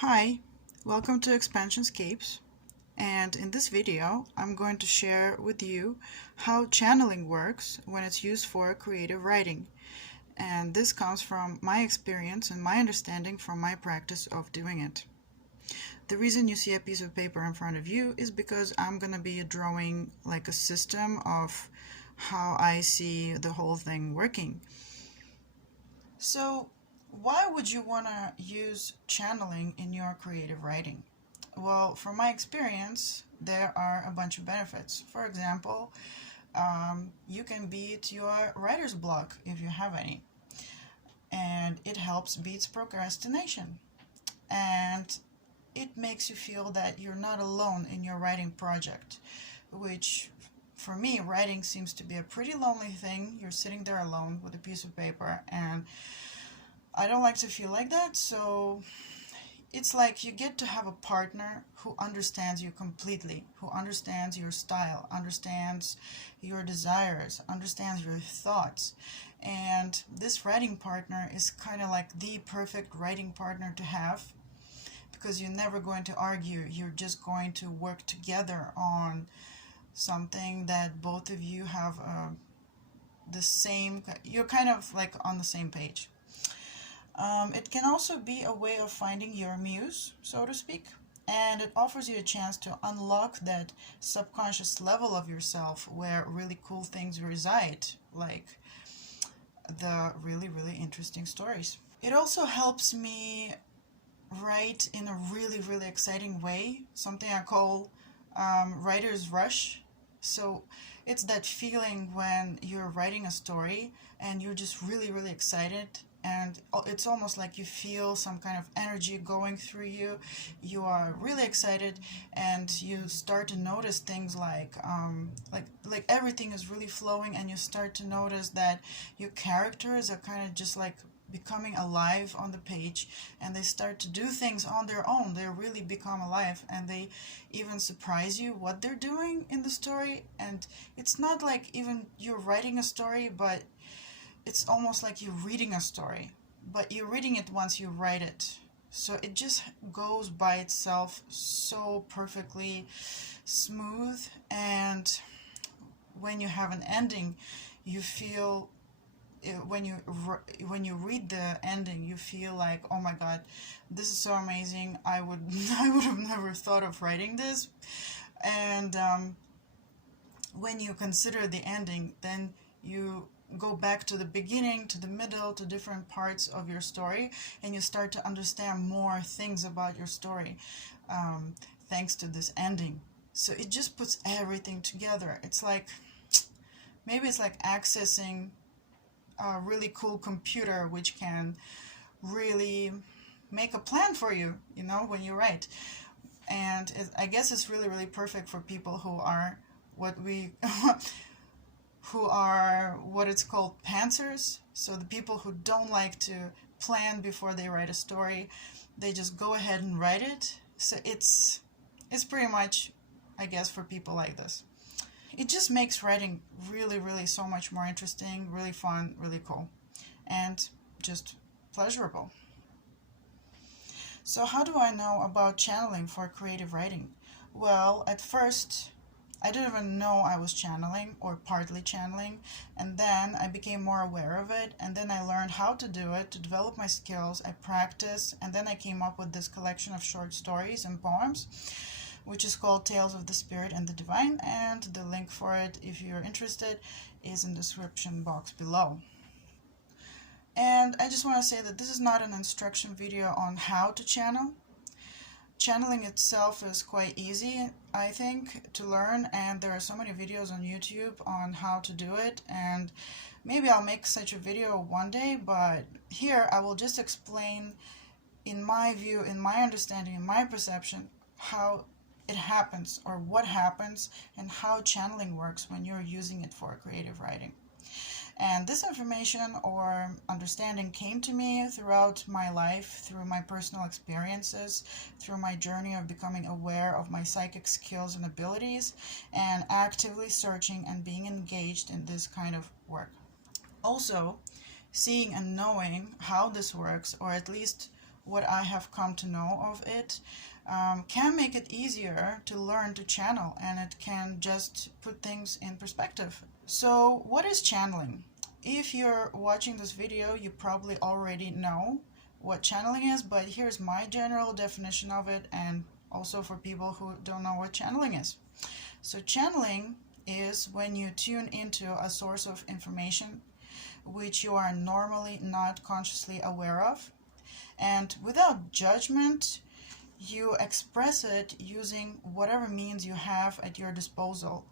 Hi, welcome to Expansionscapes, and in this video I'm going to share with you how channeling works when it's used for creative writing. And this comes from my experience and my understanding from my practice of doing it. The reason you see a piece of paper in front of you is because I'm going to be drawing like a system of how I see the whole thing working. So why would you want to use channeling in your creative writing? Well, from my experience, there are a bunch of benefits. For example, you can beat your writer's block if you have any, and it helps beat procrastination, and it makes you feel that you're not alone in your writing project, which for me, writing seems to be a pretty lonely thing. You're sitting there alone with a piece of paper, and I don't like to feel like that, so it's like you get to have a partner who understands you completely, who understands your style, understands your desires, understands your thoughts. And this writing partner is kind of like the perfect writing partner to have, because you're never going to argue. You're just going to work together on something that both of you have the same, you're kind of like on the same page. It can also be a way of finding your muse, so to speak, and it offers you a chance to unlock that subconscious level of yourself where really cool things reside, like the really, really interesting stories. It also helps me write in a really, really exciting way, something I call writer's rush. So it's that feeling when you're writing a story and you're just really, really excited, and it's almost like you feel some kind of energy going through you. You are really excited, and you start to notice things like everything is really flowing, and you start to notice that your characters are kind of just like becoming alive on the page, and they start to do things on their own. They really become alive, and they even surprise you what they're doing in the story. And it's not like even you're writing a story, but it's almost like you're reading a story, but you're reading it once you write it. So it just goes by itself so perfectly smooth, and when you have an ending, you feel, when you read the ending, you feel like, oh my god, this is so amazing. I would I would have never thought of writing this. And when you consider the ending, then you go back to the beginning, to the middle, to different parts of your story, and you start to understand more things about your story, thanks to this ending. So it just puts everything together. It's like, maybe it's like accessing a really cool computer which can really make a plan for you, when you write. And I guess it's really, really perfect for people who are what we who are what it's called pantsers. So the people who don't like to plan before they write a story, they just go ahead and write it. So it's pretty much, I guess, for people like this. It just makes writing really, really so much more interesting, really fun, really cool, and just pleasurable. So how do I know about channeling for creative writing? Well, at first, I didn't even know I was channeling or partly channeling, and then I became more aware of it, and then I learned how to do it, to develop my skills. I practiced, and then I came up with this collection of short stories and poems, which is called Tales of the Spirit and the Divine, and the link for it, if you're interested, is in the description box below. And I just want to say that this is not an instruction video on how to channel. Channeling itself is quite easy, I think, to learn, and there are so many videos on YouTube on how to do it, and maybe I'll make such a video one day, but here I will just explain, in my view, in my understanding, in my perception, how it happens, or what happens, and how channeling works when you're using it for creative writing. And this information or understanding came to me throughout my life, through my personal experiences, through my journey of becoming aware of my psychic skills and abilities, and actively searching and being engaged in this kind of work. Also, seeing and knowing how this works, or at least what I have come to know of it, can make it easier to learn to channel, and it can just put things in perspective. So what is channeling? If you're watching this video, you probably already know what channeling is, but here's my general definition of it, and also for people who don't know what channeling is. So channeling is when you tune into a source of information which you are normally not consciously aware of, and without judgment, you express it using whatever means you have at your disposal,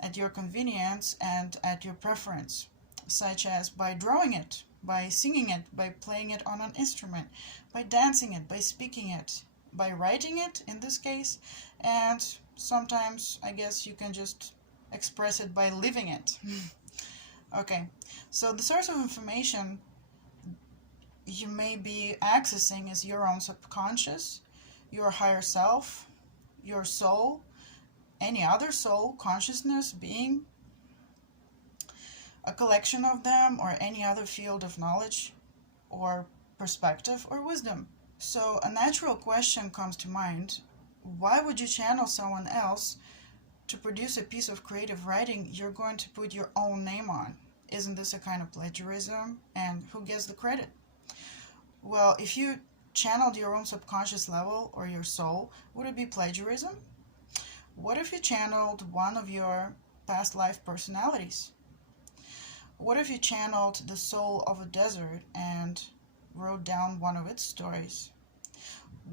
at your convenience, and at your preference, such as by drawing it, by singing it, by playing it on an instrument, by dancing it, by speaking it, by writing it in this case, and sometimes I guess you can just express it by living it. Okay, so the source of information you may be accessing is your own subconscious, your higher self, your soul, any other soul, consciousness, being, a collection of them, or any other field of knowledge or perspective or wisdom. So a natural question comes to mind: why would you channel someone else to produce a piece of creative writing you're going to put your own name on? Isn't this a kind of plagiarism? And who gets the credit? Well, if you channeled your own subconscious level or your soul, would it be plagiarism? What if you channeled one of your past life personalities? What if you channeled the soul of a desert and wrote down one of its stories?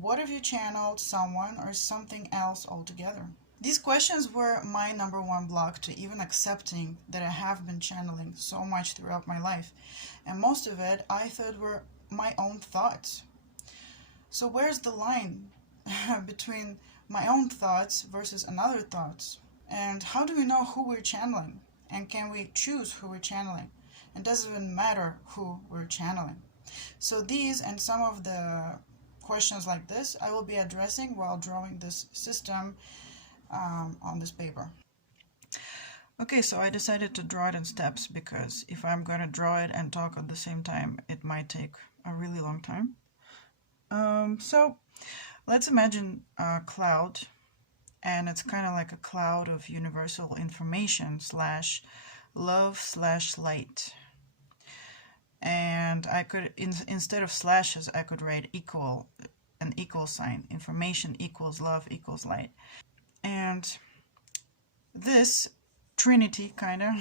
What if you channeled someone or something else altogether? These questions were my number one block to even accepting that I have been channeling so much throughout my life, and most of it I thought were my own thoughts. So where's the line between my own thoughts versus another thoughts? And how do we know who we're channeling? And can we choose who we're channeling? And does it even matter who we're channeling? So these and some of the questions like this I will be addressing while drawing this system on this paper. Okay, so I decided to draw it in steps because if I'm going to draw it and talk at the same time, it might take a really long time. So let's imagine a cloud, and it's kind of like a cloud of universal information slash love slash light. And I could, instead of slashes, I could write equal, an equal sign. Information equals love equals light. And this trinity, kind of,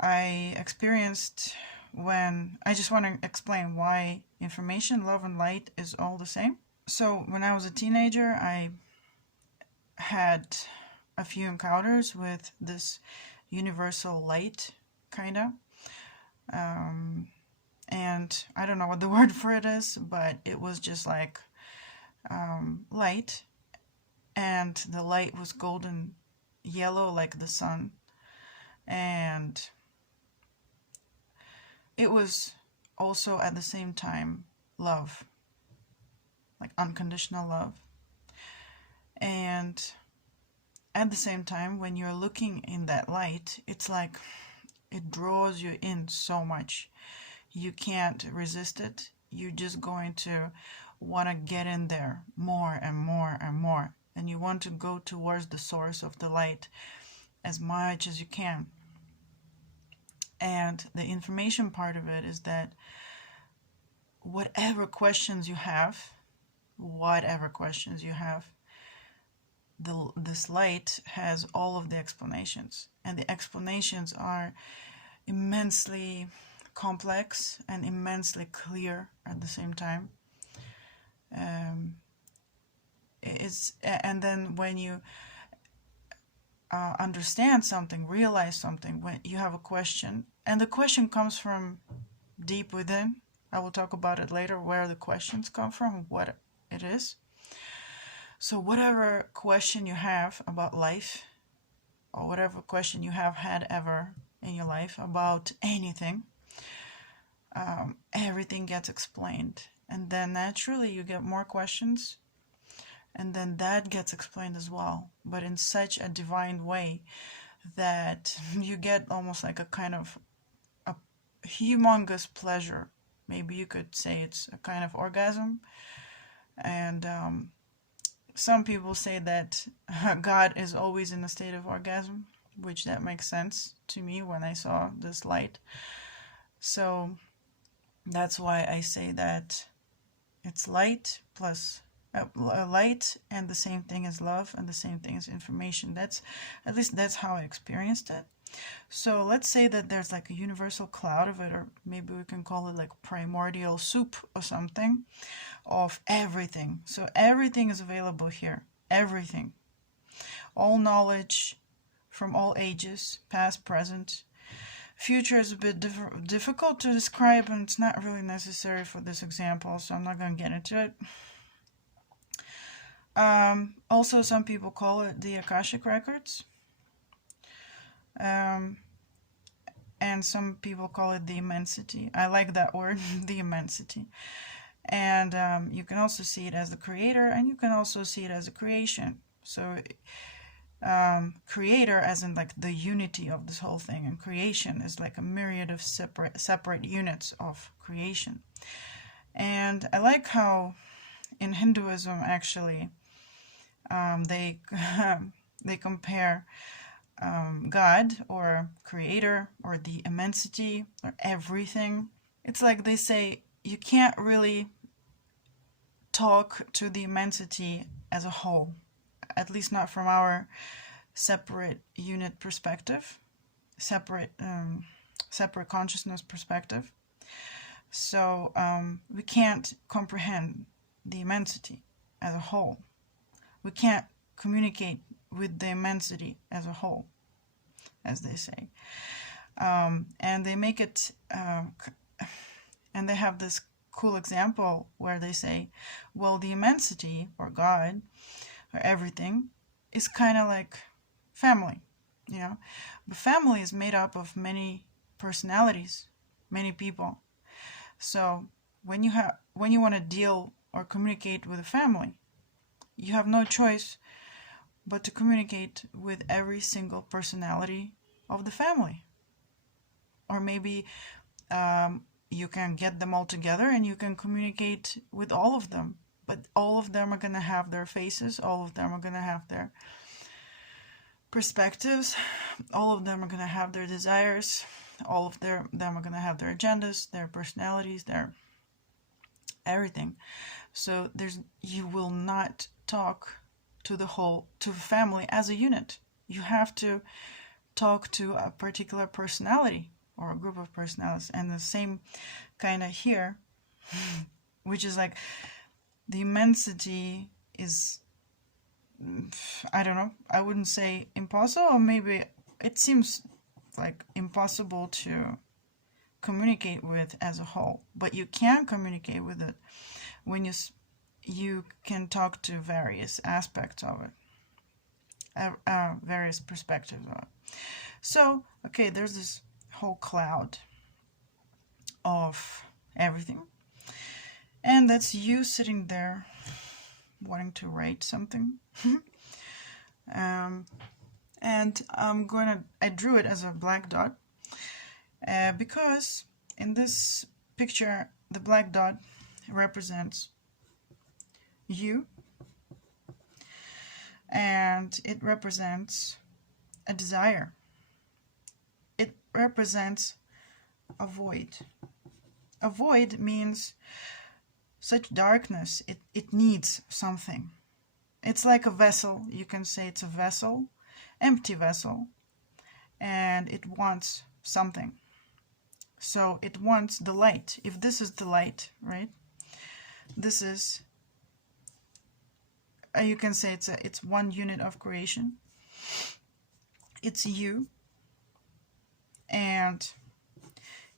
I experienced when I just want to explain why information, love, and light is all the same. So when I was a teenager, I had a few encounters with this universal light, kind of. And I don't know what the word for it is, but it was just like light, and the light was golden yellow like the sun, and it was also at the same time love, like unconditional love. And at the same time, when you're looking in that light, it's like it draws you in so much. You can't resist it. You're just going to want to get in there more and more and more. And you want to go towards the source of the light as much as you can. And the information part of it is that whatever questions you have, this light has all of the explanations. And the explanations are immensely complex and immensely clear at the same time. And then when you understand something, realize something, when you have a question, and the question comes from deep within. I will talk about it later, where the questions come from, what it is. So whatever question you have about life, or whatever question you have had ever in your life about anything, everything gets explained. And then naturally you get more questions, and then that gets explained as well, but in such a divine way that you get almost like a kind of a humongous pleasure Maybe you could say it's a kind of orgasm. And some people say that God is always in a state of orgasm, which that makes sense to me when I saw this light. So that's why I say that it's light plus light, and the same thing as love, and the same thing as information. That's, at least that's how I experienced it. So let's say that there's like a universal cloud of it, or maybe we can call it like primordial soup or something, of everything. So everything is available here. Everything. All knowledge from all ages, past, present. Future is a bit difficult to describe, and it's not really necessary for this example, so I'm not going to get into it. Also, some people call it the Akashic Records. And some people call it the immensity. I like that word, the immensity. And you can also see it as the creator, and you can also see it as a creation. So creator as in like the unity of this whole thing, and creation is like a myriad of separate units of creation. And I like how in Hinduism actually they compare God or creator or the immensity or everything. It's like they say you can't really talk to the immensity as a whole, at least not from our separate unit perspective, separate consciousness perspective. So we can't comprehend the immensity as a whole. We can't communicate with the immensity as a whole, as they say. And they make it, and they have this cool example where they say, well, the immensity, or God, or everything, is kind of like family, you know. But family is made up of many personalities, many people. So when you want to deal or communicate with a family, you have no choice but to communicate with every single personality of the family. Or maybe you can get them all together and you can communicate with all of them. But all of them are going to have their faces, all of them are going to have their perspectives, all of them are going to have their desires, all of them are going to have their agendas, their personalities, their everything. So you will not talk to the family as a unit. You have to talk to a particular personality or a group of personalities. And the same kind of here, which is like the immensity is, I don't know, I wouldn't say impossible, or maybe it seems like impossible to communicate with as a whole, but you can communicate with it when you can talk to various aspects of it, various perspectives of it. So, okay, there's this whole cloud of everything, and that's you sitting there wanting to write something. And I drew it as a black dot because in this picture the black dot represents you, and it represents a desire. It represents a void. A void means such darkness, it needs something. It's like a vessel. You can say it's a vessel, empty vessel, and it wants something. So it wants the light. If this is the light, right? This is, you can say it's one unit of creation. It's you, and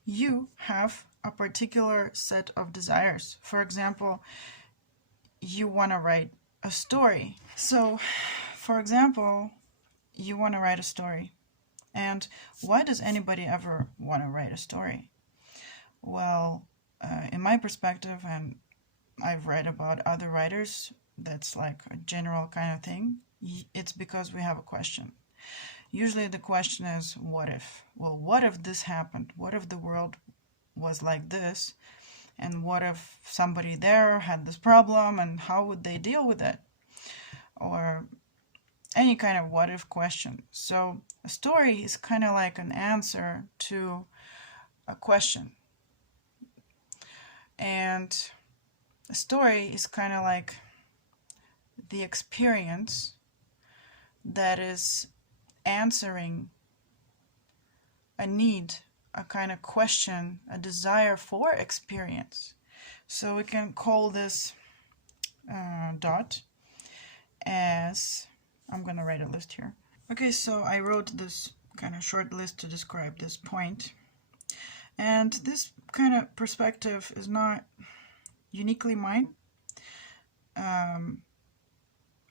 you have a particular set of desires. For example, you want to write a story. So, for example, you want to write a story. And why does anybody ever want to write a story? Well, in my perspective, and I've read about other writers, that's like a general kind of thing, it's because we have a question. Usually the question is, what if? Well, what if this happened? What if the world was like this? And what if somebody there had this problem, and how would they deal with it? Or any kind of what if question. So a story is kind of like an answer to a question. And a story is kind of like the experience that is answering a need, a kind of question, a desire for experience. So we can call this dot as, I'm going to write a list here. Okay, so I wrote this kind of short list to describe this point. And this kind of perspective is not uniquely mine.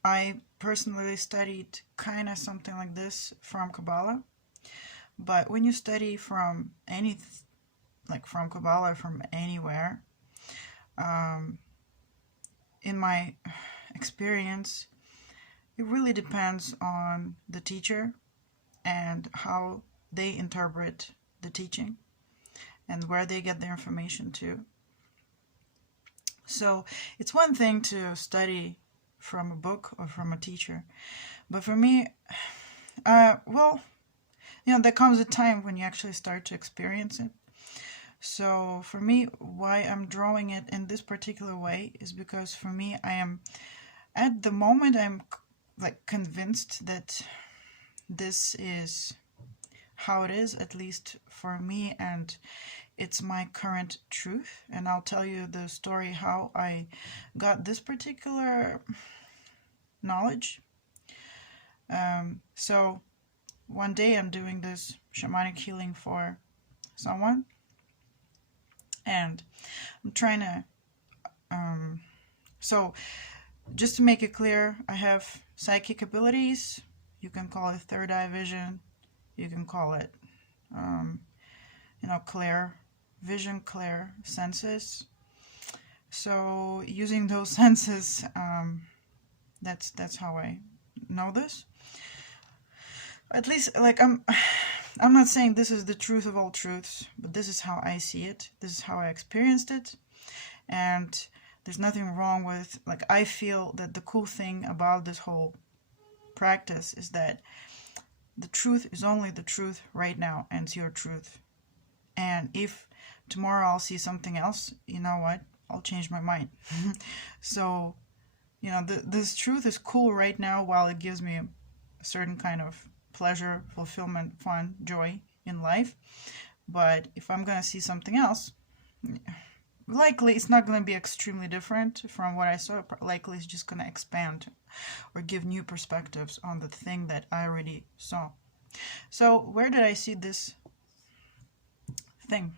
I personally studied kind of something like this from Kabbalah. But when you study from from Kabbalah, from anywhere, in my experience, it really depends on the teacher and how they interpret the teaching and where they get their information to. So it's one thing to study from a book or from a teacher, but for me, there comes a time when you actually start to experience it. So for me, why I'm drawing it in this particular way is because for me, at the moment, I'm like convinced that this is how it is, at least for me, and it's my current truth. And I'll tell you the story how I got this particular knowledge. So one day I'm doing this shamanic healing for someone, and I'm trying to so just to make it clear, I have psychic abilities. You can call it third eye vision, you can call it clear vision, clear senses. So using those senses, that's how I know this. At least, like, I'm not saying this is the truth of all truths, but this is how I see it. This is how I experienced it. And there's nothing wrong with, like, I feel that the cool thing about this whole practice is that the truth is only the truth right now, and it's your truth. And if tomorrow I'll see something else, you know what? I'll change my mind. So, this truth is cool right now while it gives me a certain kind of pleasure, fulfillment, fun, joy in life. But if I'm going to see something else, likely it's not going to be extremely different from what I saw. Likely it's just going to expand or give new perspectives on the thing that I already saw. So where did I see this thing?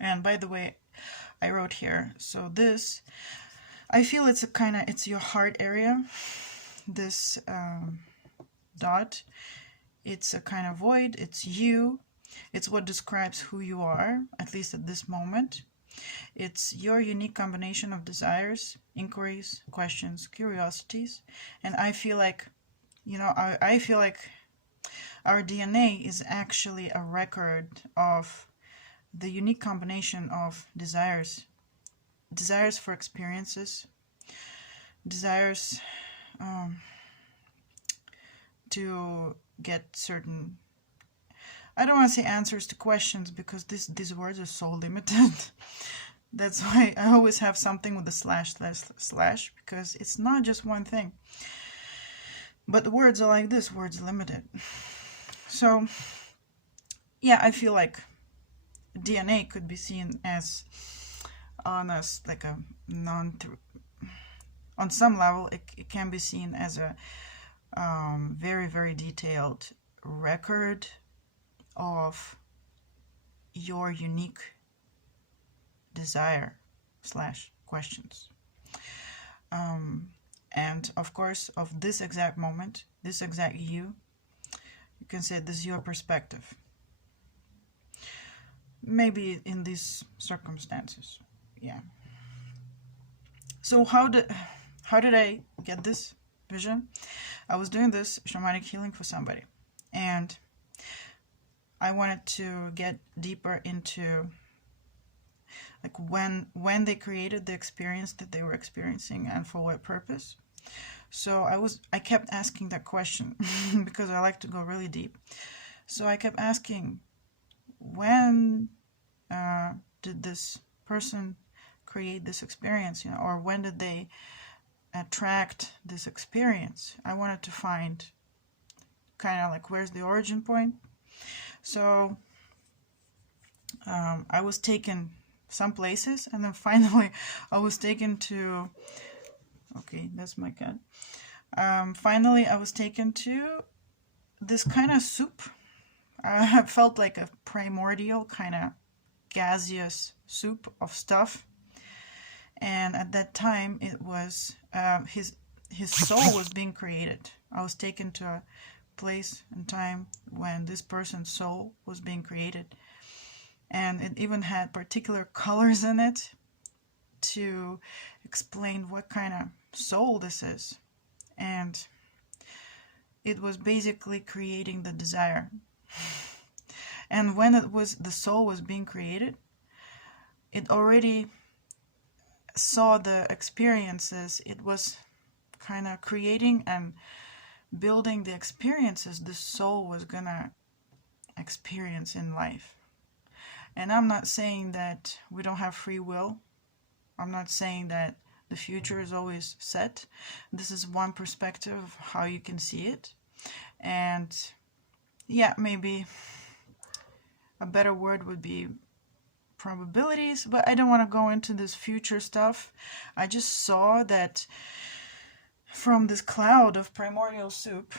And by the way, I wrote here, so this, I feel it's your heart area. This dot, it's a kind of void, it's you, it's what describes who you are, at least at this moment. It's your unique combination of desires, inquiries, questions, curiosities. And I feel like, I feel like our DNA is actually a record of the unique combination of desires for experiences, desires to get certain, I don't want to say answers to questions, because these words are so limited. That's why I always have something with a slash, because it's not just one thing. But the words are like this, words are limited. So, yeah, I feel like DNA could be seen as on some level, it can be seen as a very, very detailed record of your unique desire / questions. And of course, of this exact moment, this exact you can say this is your perspective. Maybe in these circumstances, yeah. So how did I get this vision? I was doing this shamanic healing for somebody, and I wanted to get deeper into like when they created the experience that they were experiencing and for what purpose. So I kept asking that question because I like to go really deep. So I kept asking, when did this person create this experience, or when did they attract this experience? I wanted to find kind of like, where's the origin point? So I was taken some places, and then finally I was taken to, okay, that's my cat. Finally I was taken to this kind of soup. I felt like a primordial kind of gaseous soup of stuff. And at that time it was his soul was being created. I was taken to a place and time when this person's soul was being created, and it even had particular colors in it to explain what kind of soul this is. And it was basically creating the desire. And when the soul was being created, it already saw the experiences. It was kind of creating and building the experiences the soul was gonna experience in life. And I'm not saying that we don't have free will. I'm not saying that the future is always set. This is one perspective of how you can see it. And yeah, maybe a better word would be probabilities, but I don't want to go into this future stuff. I just saw that from this cloud of primordial soup,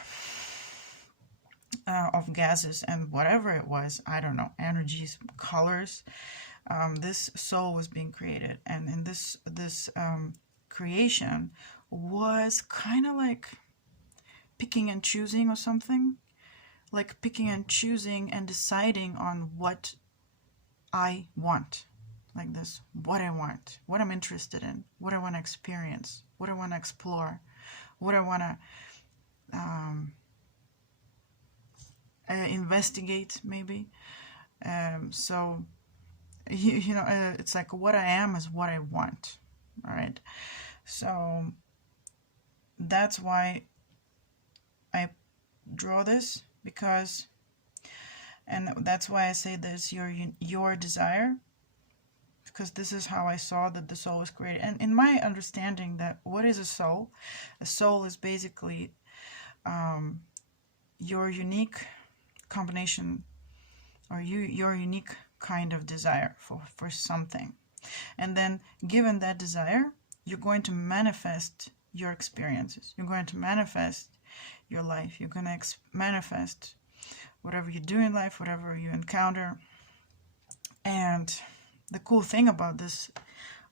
of gases and whatever it was, I don't know, energies, colors, this soul was being created. And in this creation was kind of like picking and choosing or something, like picking and choosing and deciding on what I want, like this, what I want, what I'm interested in, what I want to experience, what I want to explore, what I want to investigate, maybe. So it's like what I am is what I want. All right. So that's why I draw this, because, and that's why I say that it's your desire, because this is how I saw that the soul was created. And in my understanding, that what is a soul? A soul is basically your unique combination, or your unique kind of desire for something. And then given that desire, you're going to manifest your experiences. You're going to manifest your life. You're going to manifest whatever you do in life, whatever you encounter. And the cool thing about this,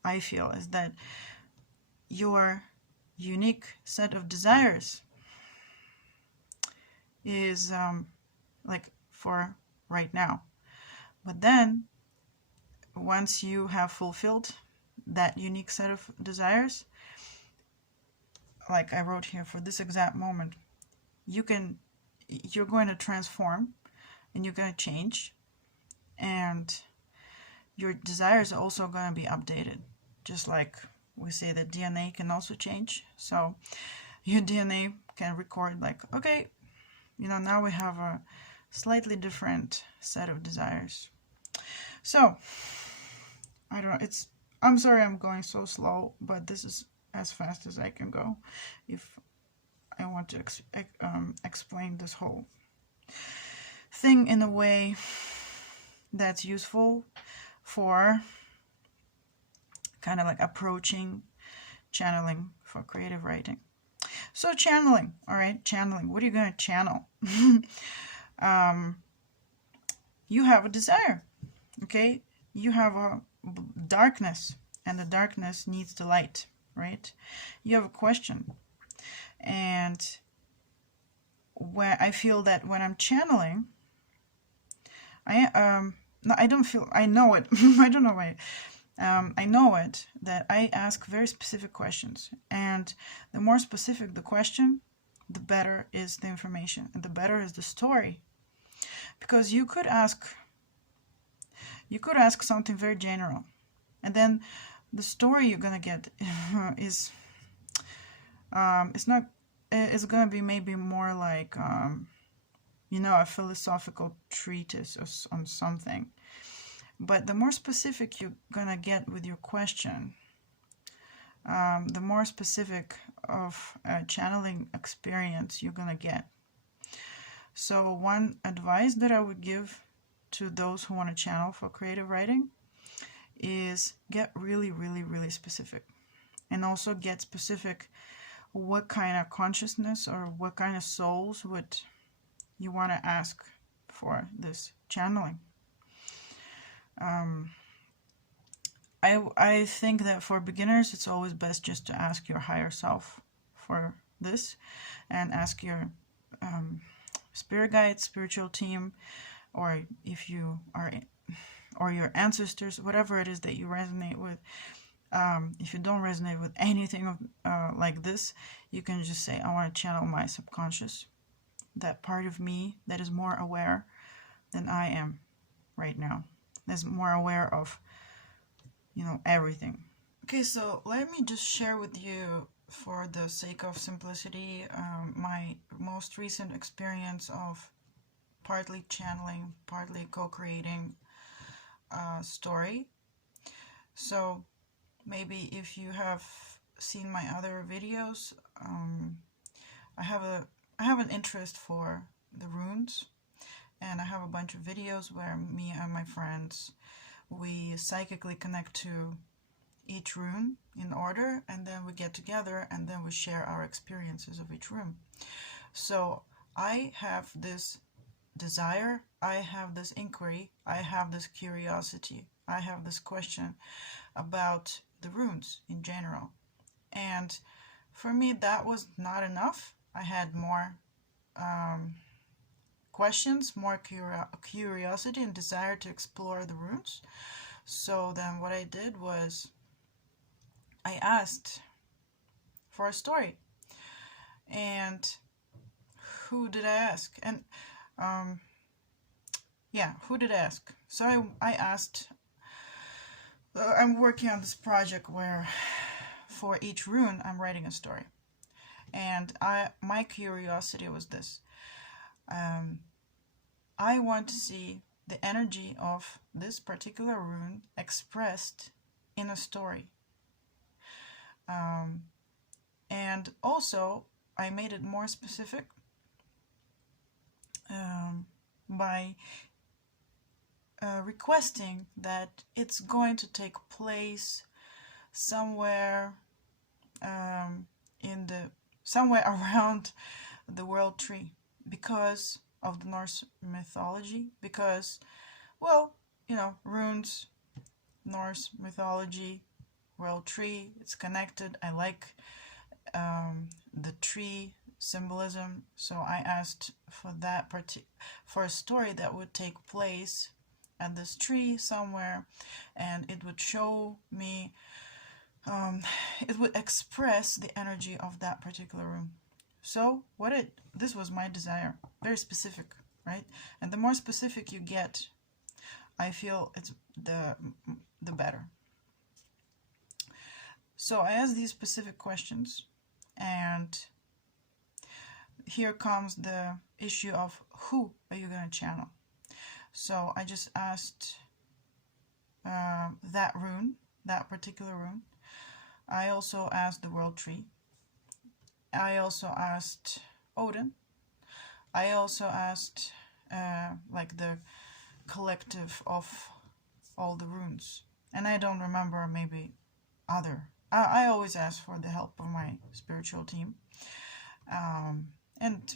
I feel, is that your unique set of desires is like for right now. But then once you have fulfilled that unique set of desires, like I wrote here, for this exact moment, you're going to transform and you're going to change, and your desires are also going to be updated. Just like we say that DNA can also change. So your DNA can record like, okay, now we have a slightly different set of desires. So I don't know, I'm sorry I'm going so slow, but this is as fast as I can go if I want to explain this whole thing in a way that's useful for kind of like approaching channeling for creative writing. So channeling, all right, channeling. What are you going to channel? You have a desire, okay? You have a darkness, and the darkness needs the light, right? You have a question, and where I feel that when I'm channeling, I don't feel, I know it. I don't know why. I know it, that I ask very specific questions, and the more specific the question, the better is the information, and the better is the story. Because you could ask something very general, And then the story you're gonna get is it's not it's gonna be maybe more like a philosophical treatise on something. But the more specific you're gonna get with your question, the more specific of a channeling experience you're gonna get. So one advice that I would give to those who want to channel for creative writing is get really, really, really specific. And also get specific what kind of consciousness or what kind of souls would you want to ask for this channeling. I think that for beginners, it's always best just to ask your higher self for this, and ask your spirit guide, spiritual team, or if you are, or your ancestors, whatever it is that you resonate with. If you don't resonate with anything like this, you can just say, I want to channel my subconscious, that part of me that is more aware than I am right now, that's more aware of everything. Okay, so let me just share with you, for the sake of simplicity, my most recent experience of partly channeling, partly co-creating story. So maybe if you have seen my other videos, I have an interest for the runes, and I have a bunch of videos where me and my friends, we psychically connect to each rune in order, and then we get together and then we share our experiences of each rune. So I have this desire, I have this inquiry, I have this curiosity, I have this question about the runes in general. And for me, that was not enough. I had more questions, more curiosity and desire to explore the runes. So then what I did was I asked for a story. And who did I ask? And who did I ask? So I asked, I'm working on this project where for each rune I'm writing a story. And my curiosity was this. I want to see the energy of this particular rune expressed in a story. And also, I made it more specific by requesting that it's going to take place somewhere somewhere around the world tree, because of the Norse mythology, because, well, runes, Norse mythology, world tree, it's connected. I like the tree symbolism, so I asked for that for a story that would take place at this tree somewhere, and it would show me, it would express the energy of that particular room. So this was my desire, very specific, right? And the more specific you get, I feel it's the better. So I asked these specific questions, and here comes the issue of who are you going to channel. So I just asked that rune, that particular rune. I also asked the world tree. I also asked Odin. I also asked like the collective of all the runes. And I don't remember, maybe other. I always ask for the help of my spiritual team. And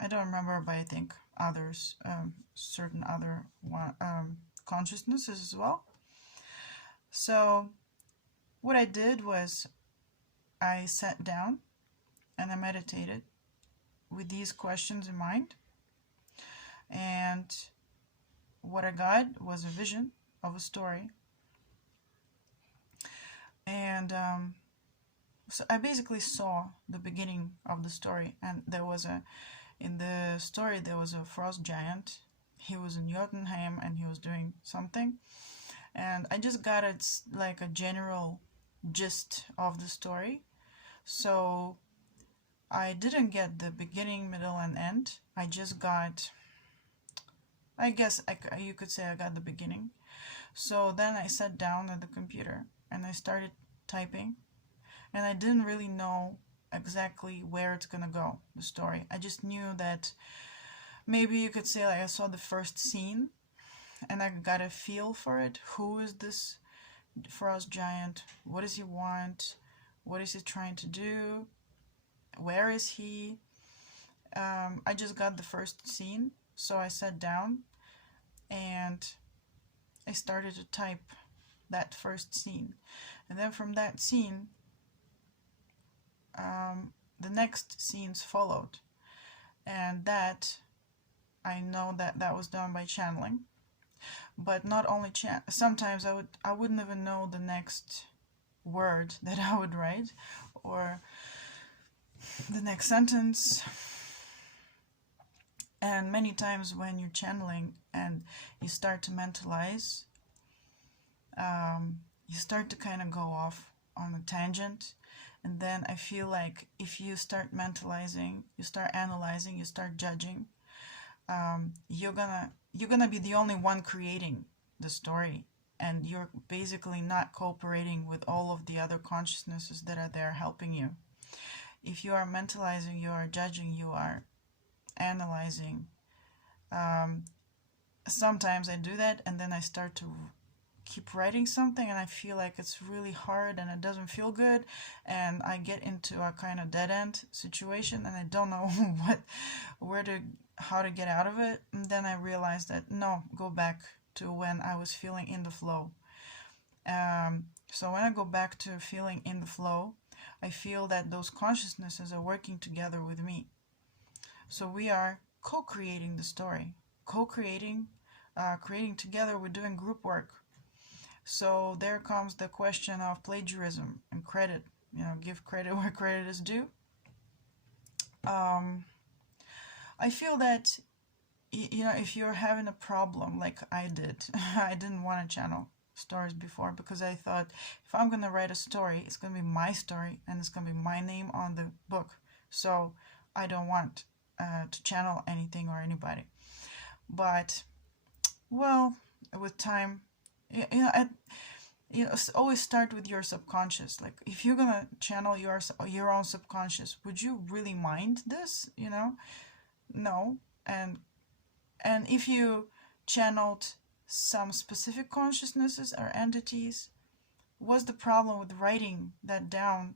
I don't remember, but I think others, certain other consciousnesses as well. So what I did was I sat down and I meditated with these questions in mind. And what I got was a vision of a story. And so I basically saw the beginning of the story, and in the story there was a frost giant. He was in Jotunheim and he was doing something, and I just got it's like a general gist of the story. So I didn't get the beginning, middle, and end. I just got, I guess you could say I got the beginning. So then I sat down at the computer and I started typing, and I didn't really know exactly where it's gonna go, the story. I just knew that maybe you could say like I saw the first scene and I got a feel for it. Who is this frost giant? What does he want? What is he trying to do? Where is he? I just got the first scene, so I sat down and I started to type that first scene. And then from that scene, the next scenes followed. And that, I know that that was done by channeling. But not only sometimes I wouldn't even know the next word that I would write, or the next sentence. And many times when you're channeling and you start to mentalize, you start to kind of go off on a tangent. And then I feel like if you start mentalizing, you start analyzing, you start judging, you're gonna be the only one creating the story, and you're basically not cooperating with all of the other consciousnesses that are there helping you. If you are mentalizing, you are judging, you are analyzing. Sometimes I do that, and then I start to keep writing something, and I feel like it's really hard and it doesn't feel good, and I get into a kind of dead end situation, and I don't know how to get out of it. And then I realized that no, go back to when I was feeling in the flow. So when I go back to feeling in the flow, I feel that those consciousnesses are working together with me. So we are co-creating the story, co-creating, creating together. We're doing group work. So there comes the question of plagiarism and credit. Give credit where credit is due. I feel that, if you're having a problem like I did, I didn't want to channel stories before because I thought if I'm going to write a story, it's going to be my story and it's going to be my name on the book. So I don't want to channel anything or anybody. But, well, with time, always start with your subconscious. Like if you're gonna channel your own subconscious, would you really mind this? No. And if you channeled some specific consciousnesses or entities, what's the problem with writing that down,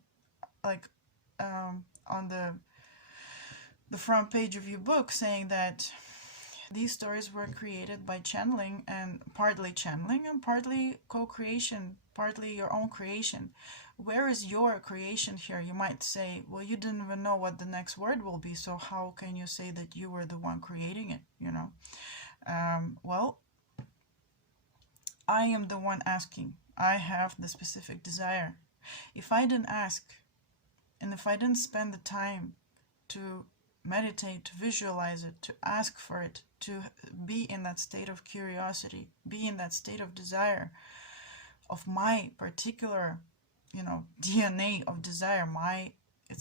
like on the front page of your book, saying that these stories were created by channeling, and partly co-creation, partly your own creation. Where is your creation here? You might say, well, you didn't even know what the next word will be, so how can you say that you were the one creating it, Well, I am the one asking. I have the specific desire. If I didn't ask, and if I didn't spend the time to meditate, to visualize it, to ask for it, to be in that state of curiosity, be in that state of desire, of my particular, DNA of desire.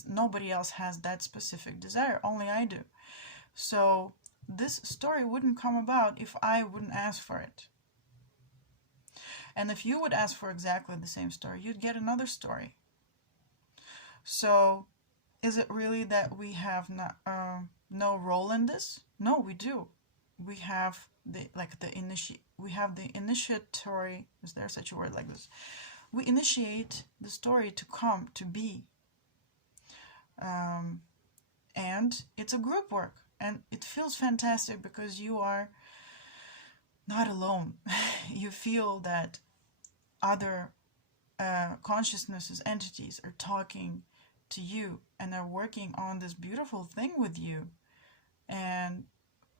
Nobody else has that specific desire, only I do. So this story wouldn't come about if I wouldn't ask for it. And if you would ask for exactly the same story, you'd get another story. So is it really that we have no role in this? No, we do. We have the initiatory. Is there such a word like this? We initiate the story to come to be, and it's a group work, and it feels fantastic because you are not alone. You feel that other consciousnesses, entities are talking to you and are working on this beautiful thing with you. And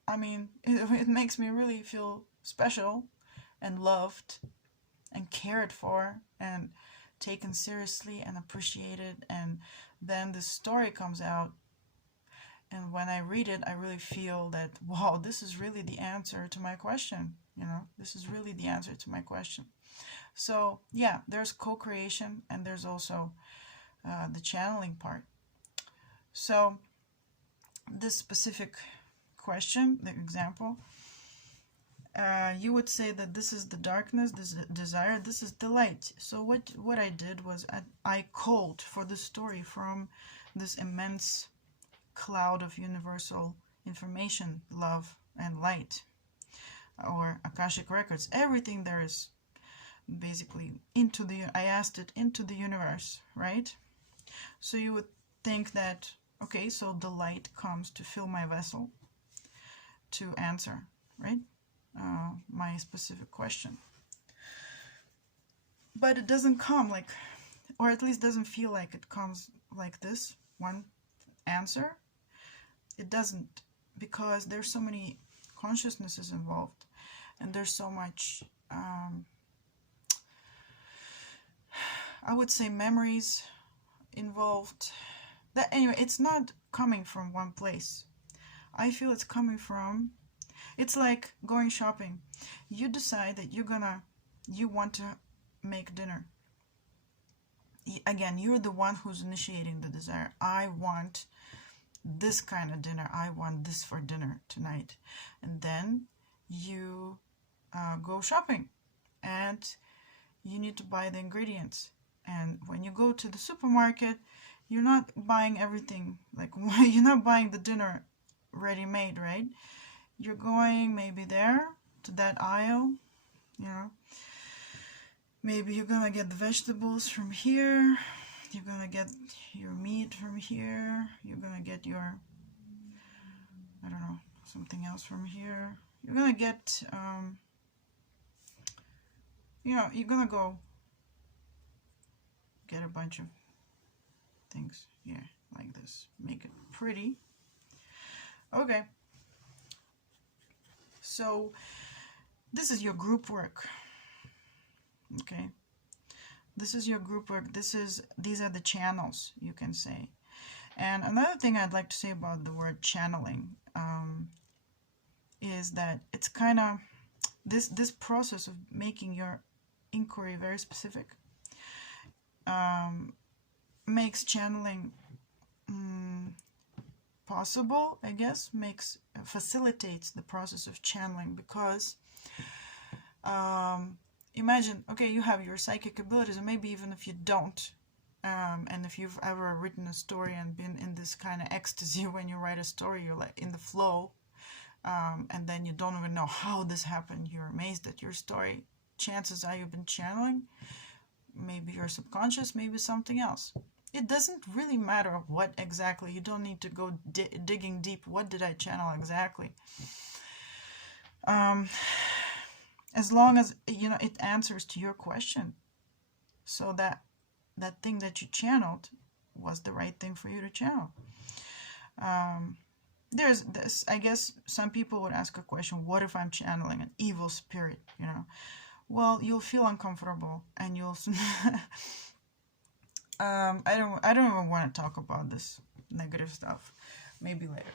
I mean, it makes me really feel special and loved and cared for and taken seriously and appreciated. And then the story comes out. And when I read it, I really feel that, wow, this is really the answer to my question. This is really the answer to my question. So yeah, there's co-creation, and there's also the channeling part. So this specific question, the example, you would say that this is the darkness, this is desire, this is the light. So what I did was I called for the story from this immense cloud of universal information, love and light, or Akashic records, everything there is, basically I asked it into the universe, right? So you would think that, okay, so the light comes to fill my vessel to answer, right? My specific question. But it doesn't come like, or at least doesn't feel like it comes like this one answer. It doesn't, because there's so many consciousnesses involved, and there's so much I would say memories involved, that anyway, it's not coming from one place. I feel it's coming from, it's like going shopping. You decide that you want to make dinner. Again, you're the one who's initiating the desire. I want this kind of dinner. I want this for dinner tonight. And then you go shopping, and you need to buy the ingredients. And when you go to the supermarket, you're not buying everything, like you're not buying the dinner ready-made, right? You're going maybe there to that aisle, maybe you're gonna get the vegetables from here, you're gonna get your meat from here, you're gonna get your, I don't know, something else from here. You're gonna get you're gonna go get a bunch of things here like this, make it pretty. Okay, so this is your group work. Okay, this is your group work. These are the channels, you can say. And another thing I'd like to say about the word channeling is that it's kind of this process of making your inquiry very specific makes channeling possible, I guess, facilitates the process of channeling, because imagine, okay, you have your psychic abilities, and maybe even if you don't, and if you've ever written a story and been in this kind of ecstasy when you write a story, you're like in the flow, and then you don't even know how this happened, you're amazed at your story, chances are you've been channeling. Maybe your subconscious, maybe something else. It doesn't really matter what exactly. You don't need to go digging deep. What did I channel exactly? As long as it answers to your question, so that thing that you channeled was the right thing for you to channel. There's this. I guess some people would ask a question: what if I'm channeling an evil spirit? Well, you'll feel uncomfortable, and you'll I don't even want to talk about this negative stuff, maybe later,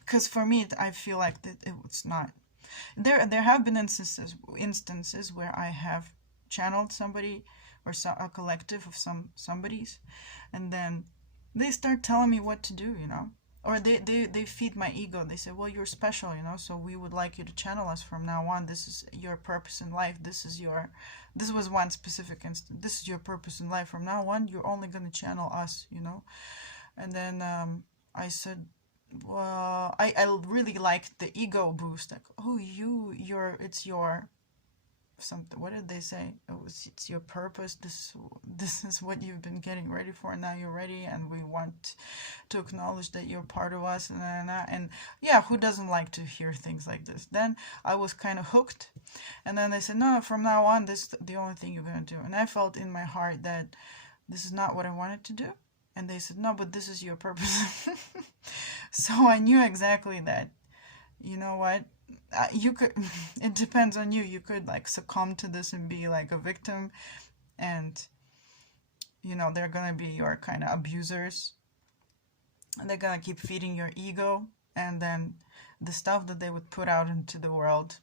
because for me I feel like that it's not there have been instances where I have channeled somebody, or a collective of somebody's, and then they start telling me what to do, or they feed my ego. They say, well, you're special, so we would like you to channel us from now on. This is your purpose in life. This was one specific instance. This is your purpose in life. From now on, you're only going to channel us, And then I said, well, I really liked the ego boost. Like, oh, it's your something. What did they say? It's your purpose. This is what you've been getting ready for. Now you're ready, and we want to acknowledge that you're part of us. And yeah, who doesn't like to hear things like this? Then I was kind of hooked, and then they said, no, from now on, this is the only thing you're gonna do. And I felt in my heart that this is not what I wanted to do. And they said, no, but this is your purpose. So I knew exactly that. You know what? You could, it depends on you. You could like succumb to this and be like a victim, and they're gonna be your kind of abusers. They're gonna keep feeding your ego, and then the stuff that they would put out into the world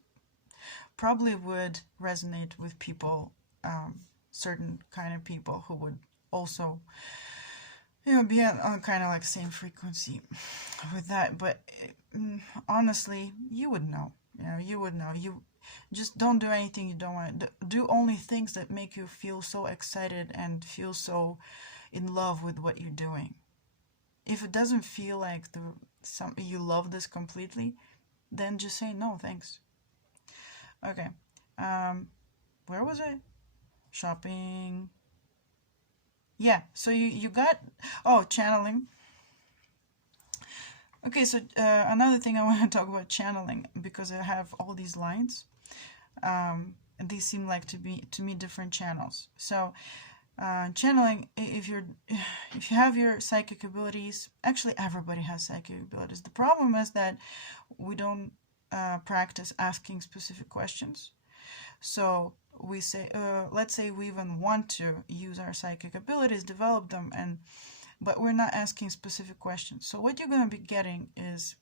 probably would resonate with people, certain kind of people who would also, be on kind of like same frequency with that. But honestly, you would know. You would know. You just don't do anything you don't want to do. Only things that make you feel so excited and feel so in love with what you're doing. If it doesn't feel like you love this completely, then just say no, thanks. Okay. Where was I? Shopping. Yeah. So you got channeling. Okay, so another thing I want to talk about channeling, because I have all these lines, and these seem like to me different channels. So channeling, if you have your psychic abilities, actually everybody has psychic abilities. The problem is that we don't practice asking specific questions. So we say, let's say we even want to use our psychic abilities, develop them, but we're not asking specific questions. So what you're going to be getting is,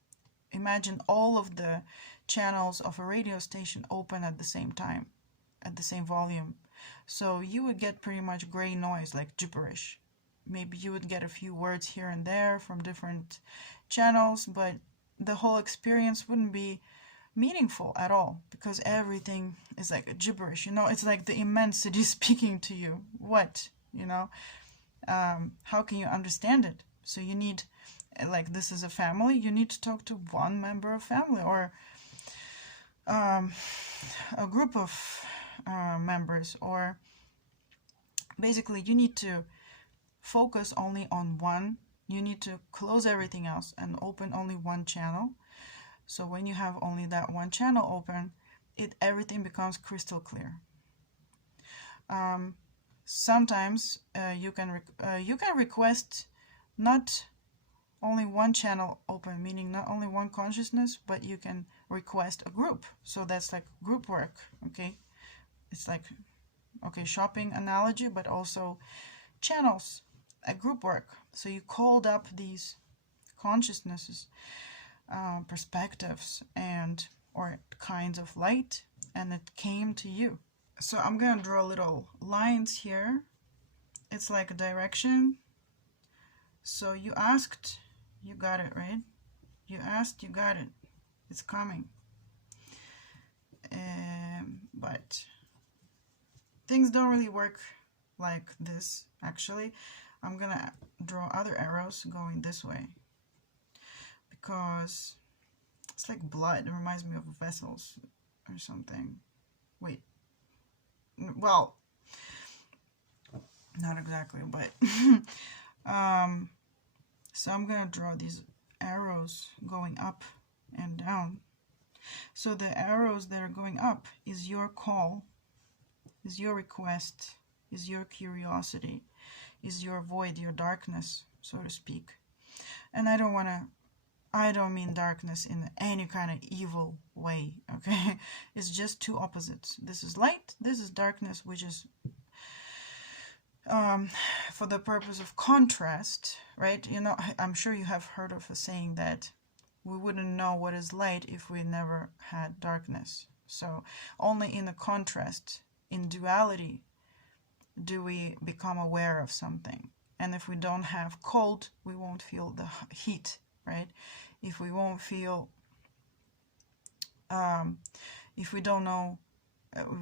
imagine all of the channels of a radio station open at the same time, at the same volume. So you would get pretty much gray noise, like gibberish. Maybe you would get a few words here and there from different channels, but the whole experience wouldn't be meaningful at all, because everything is like a gibberish. It's like the immensity speaking to you. What? How can you understand it? So you need, like, this is a family, you need to talk to one member of family, or a group of members, or basically you need to focus only on one. You need to close everything else and open only one channel. So when you have only that one channel open, everything becomes crystal clear. Sometimes you can request not only one channel open, meaning not only one consciousness, but you can request a group. So that's like group work. Okay, it's like, shopping analogy, but also channels, a group work. So you called up these consciousnesses, perspectives, or kinds of light, and it came to you. So I'm gonna draw little lines here. It's like a direction. So you asked, you got it, right? You asked, you got it. It's coming. But things don't really work like this, actually. I'm gonna draw other arrows going this way, because it's like blood. It reminds me of vessels or something. Wait. Well, not exactly, but so I'm gonna draw these arrows going up and down. So the arrows that are going up is your call, is your request, is your curiosity, is your void, your darkness, so to speak. And I don't mean darkness in any kind of evil way, okay? It's just two opposites. This is light, this is darkness, which is for the purpose of contrast, right? I'm sure you have heard of a saying that we wouldn't know what is light if we never had darkness. So only in a contrast, in duality, do we become aware of something. And if we don't have cold, we won't feel the heat, right? If we won't feel, if we don't know,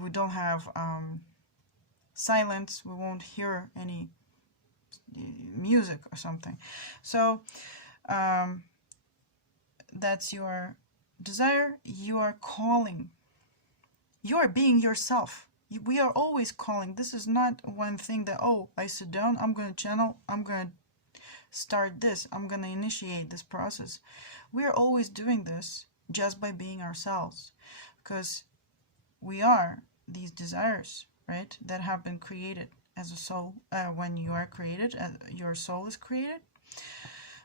we don't have silence, we won't hear any music or something. So that's your desire. You are calling. You are being yourself. We are always calling. This is not one thing that, I sit down, I'm going to channel, I'm going to start this, I'm going to initiate this process. We are always doing this just by being ourselves, because we are these desires, right, that have been created as a soul. When you are created, your soul is created.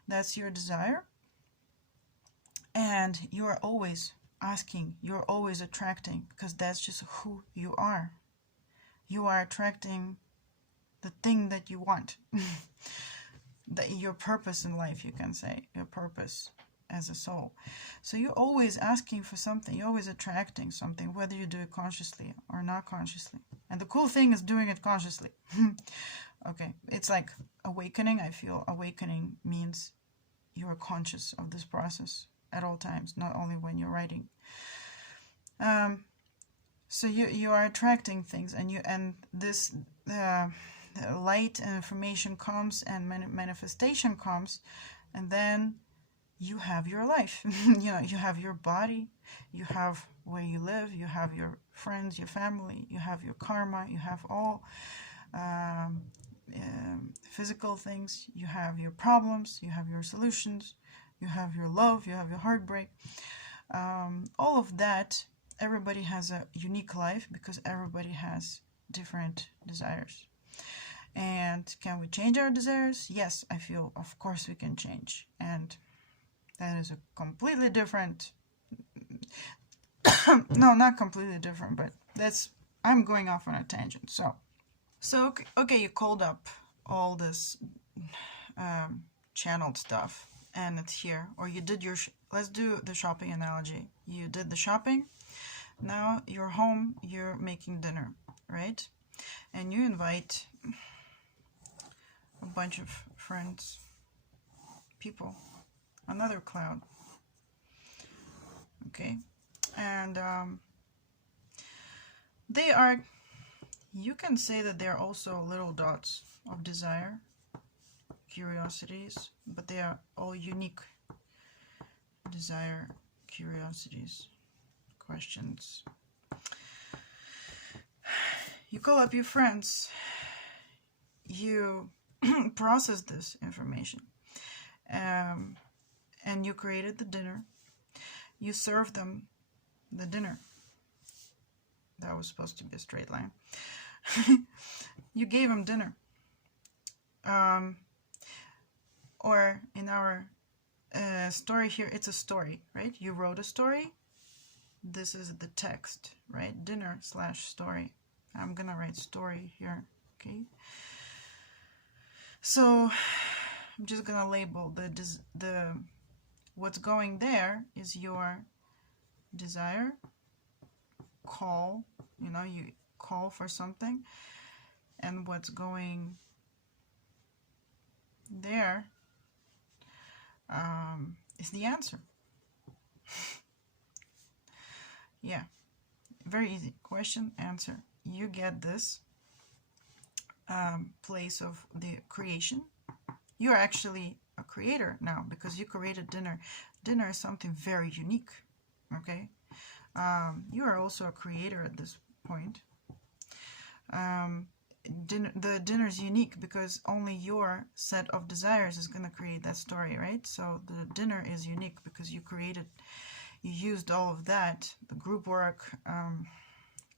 That's your desire. And you are always asking, you're always attracting, because that's just who you are. You are attracting the thing that you want. your purpose in life, you can say, your purpose as a soul. So you're always asking for something, you're always attracting something, whether you do it consciously or not consciously. And the cool thing is doing it consciously. Okay, it's like awakening. I feel awakening means you're conscious of this process at all times, not only when you're writing. So you are attracting things, and this light and information comes, and manifestation comes, and then you have your life. You have your body, you have where you live, you have your friends, your family, you have your karma, you have all physical things, you have your problems, you have your solutions, you have your love, you have your heartbreak. All of that, everybody has a unique life because everybody has different desires. And can we change our desires? Yes, I feel of course we can change. And that is a completely different, no, not completely different, but I'm going off on a tangent. So okay, you called up all this channeled stuff, and it's here. Or you did let's do the shopping analogy. You did the shopping, now you're home, you're making dinner, right? And you invite a bunch of friends, people, another cloud, okay? And they are, you can say that they're also little dots of desire, curiosities, but they are all unique desire, curiosities, questions. You call up your friends, you process this information, and you created the dinner. You serve them the dinner. That was supposed to be a straight line. You gave them dinner. Or in our story here, it's a story, right? You wrote a story. This is the text, right? Dinner/story. I'm gonna write story here, okay? So I'm just gonna label the what's going there is your desire, call, you call for something, and what's going there is the answer. Yeah, very easy. Question, answer. You get this place of the creation. You're actually a creator now because you created dinner. Dinner is something very unique, okay? You are also a creator at this point. The dinner is unique because only your set of desires is going to create that story, right? So the dinner is unique because you used all of that, the group work,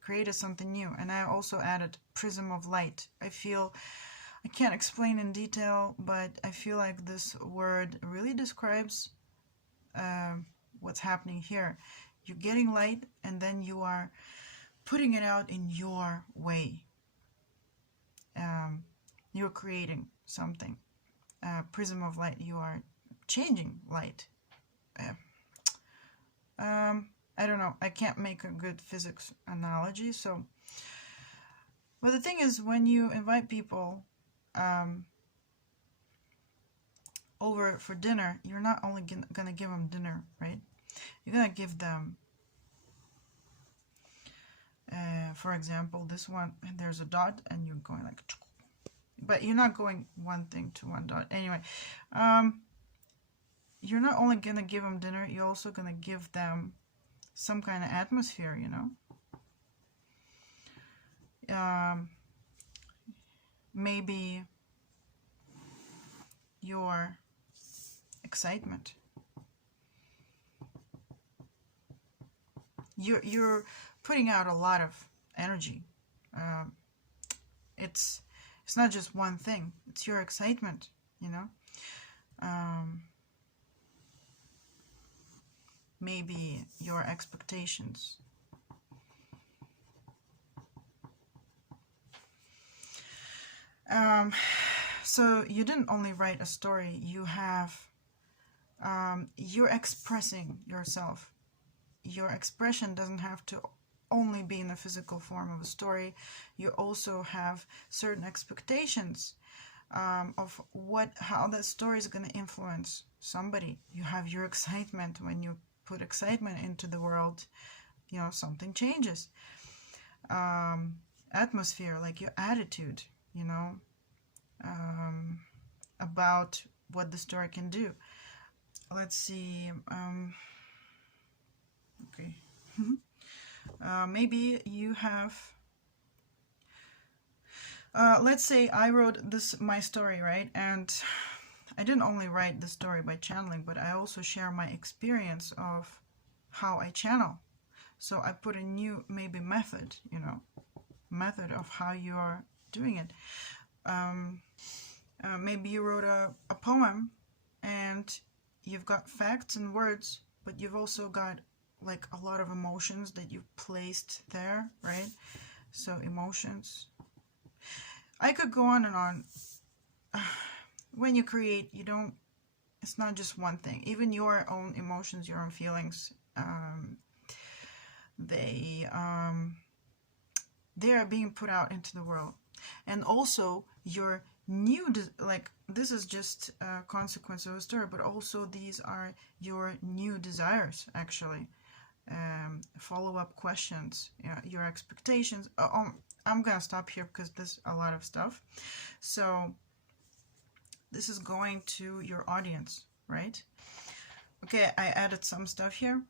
created something new. And I also added prism of light. I can't explain in detail, but I feel like this word really describes what's happening here. You're getting light, and then you are putting it out in your way. You're creating something. Prism of light, you are changing light. I don't know, I can't make a good physics analogy, but the thing is, when you invite people over for dinner, you're not only gonna give them dinner, right? You're gonna give them, for example, this one, and there's a dot, and you're going like, but you're not going one thing to one dot. Anyway, you're not only gonna give them dinner, you're also gonna give them some kind of atmosphere, maybe your excitement. You're putting out a lot of energy. It's not just one thing. It's your excitement, maybe your expectations. So you didn't only write a story, you have, you're expressing yourself. Your expression doesn't have to only be in the physical form of a story. You also have certain expectations of how that story is going to influence somebody. You have your excitement. When you put excitement into the world, you know, something changes. Atmosphere, like your attitude, you know, about what the story can do. Let's see. Okay. Maybe you have. Let's say I wrote my story, right? And I didn't only write the story by channeling, but I also share my experience of how I channel. So I put a new maybe method, you know, method of how you are doing it. Maybe you wrote a poem and you've got facts and words, but you've also got like a lot of emotions that you've placed there, right? So emotions. I could go on and on. When you create, it's not just one thing. Even your own emotions, your own feelings, they are being put out into the world. And also your new, like this is just a consequence of a story, but also these are your new desires, actually. Follow-up questions, your expectations. I'm gonna stop here because there's a lot of stuff. So this is going to your audience, right? Okay, I added some stuff here.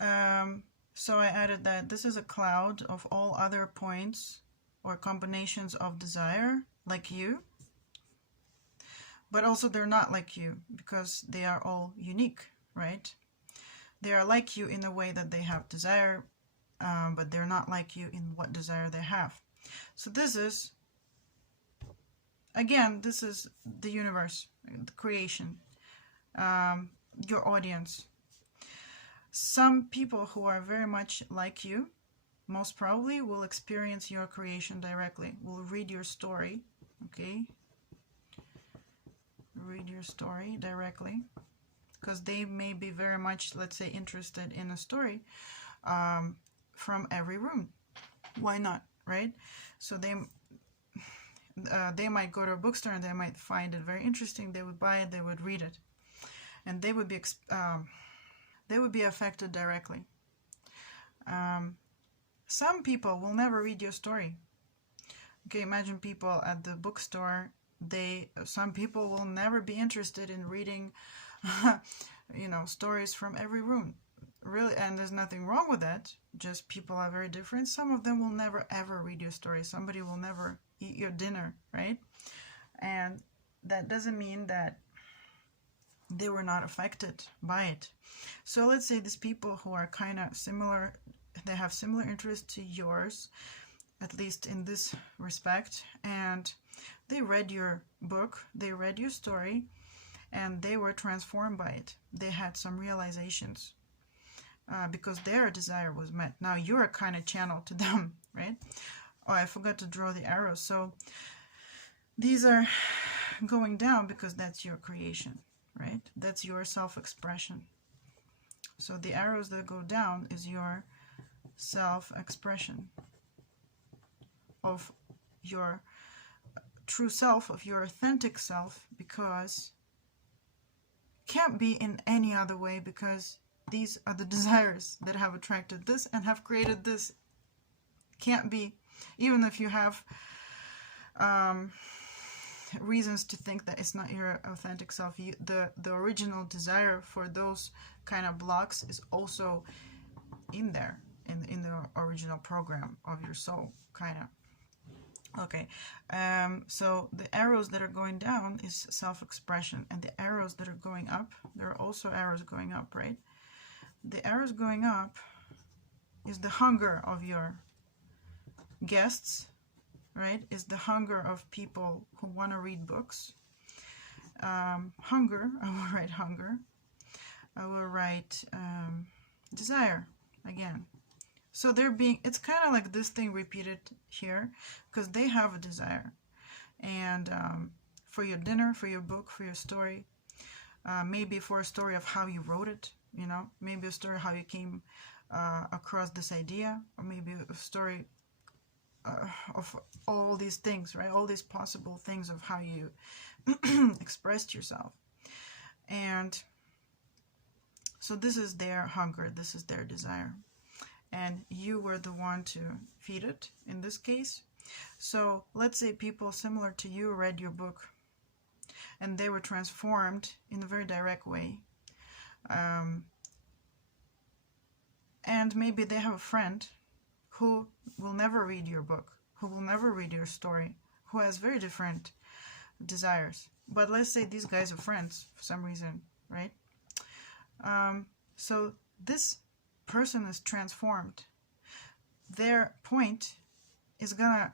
So I added that this is a cloud of all other points or combinations of desire, like you, but also they're not like you because they are all unique, right? They are like you in a way that they have desire, but they're not like you in what desire they have. So this is, again, this is the universe, the creation, your audience. Some people who are very much like you, most probably will experience your creation directly, will read your story, okay? Read your story directly, because they may be very much, let's say, interested in a story from every room. Why not, right? So they might go to a bookstore and they might find it very interesting. They would buy it, they would read it, and they would be affected directly. Some people will never read your story. Okay, imagine people at the bookstore. Some people will never be interested in reading, stories from every room. Really, and there's nothing wrong with that. Just people are very different. Some of them will never ever read your story. Somebody will never eat your dinner, right? And that doesn't mean that they were not affected by it. So let's say these people who are kind of similar, they have similar interests to yours, at least in this respect, and they read your book, they read your story, and they were transformed by it. They had some realizations because their desire was met. Now you're a kind of channel to them, right? Oh, I forgot to draw the arrows. So these are going down because that's your creation, right? That's your self-expression. So the arrows that go down is your self-expression of your true self, of your authentic self, because it can't be in any other way, because these are the desires that have attracted this and have created this. Can't be, even if you have reasons to think that it's not your authentic self. The original desire for those kind of blocks is also in there, in the original program of your soul, kind of. Okay, so the arrows that are going down is self-expression, and the arrows that are going up, there are also arrows going up, right? The arrows going up is the hunger of your guests, right? Is the hunger of people who want to read books. Hunger, I will write hunger. I will write desire again. So it's kind of like this thing repeated here, because they have a desire. and for your dinner, for your book, for your story, maybe for a story of how you wrote it, you know, maybe a story how you came across this idea, or maybe a story of all these things, right? All these possible things of how you expressed yourself. And so this is their hunger, this is their desire. And you were the one to feed it in this case. So let's say people similar to you read your book and they were transformed in a very direct way. And maybe they have a friend who will never read your book, who will never read your story, who has very different desires. But let's say these guys are friends for some reason, right? So this person is transformed. Their point is gonna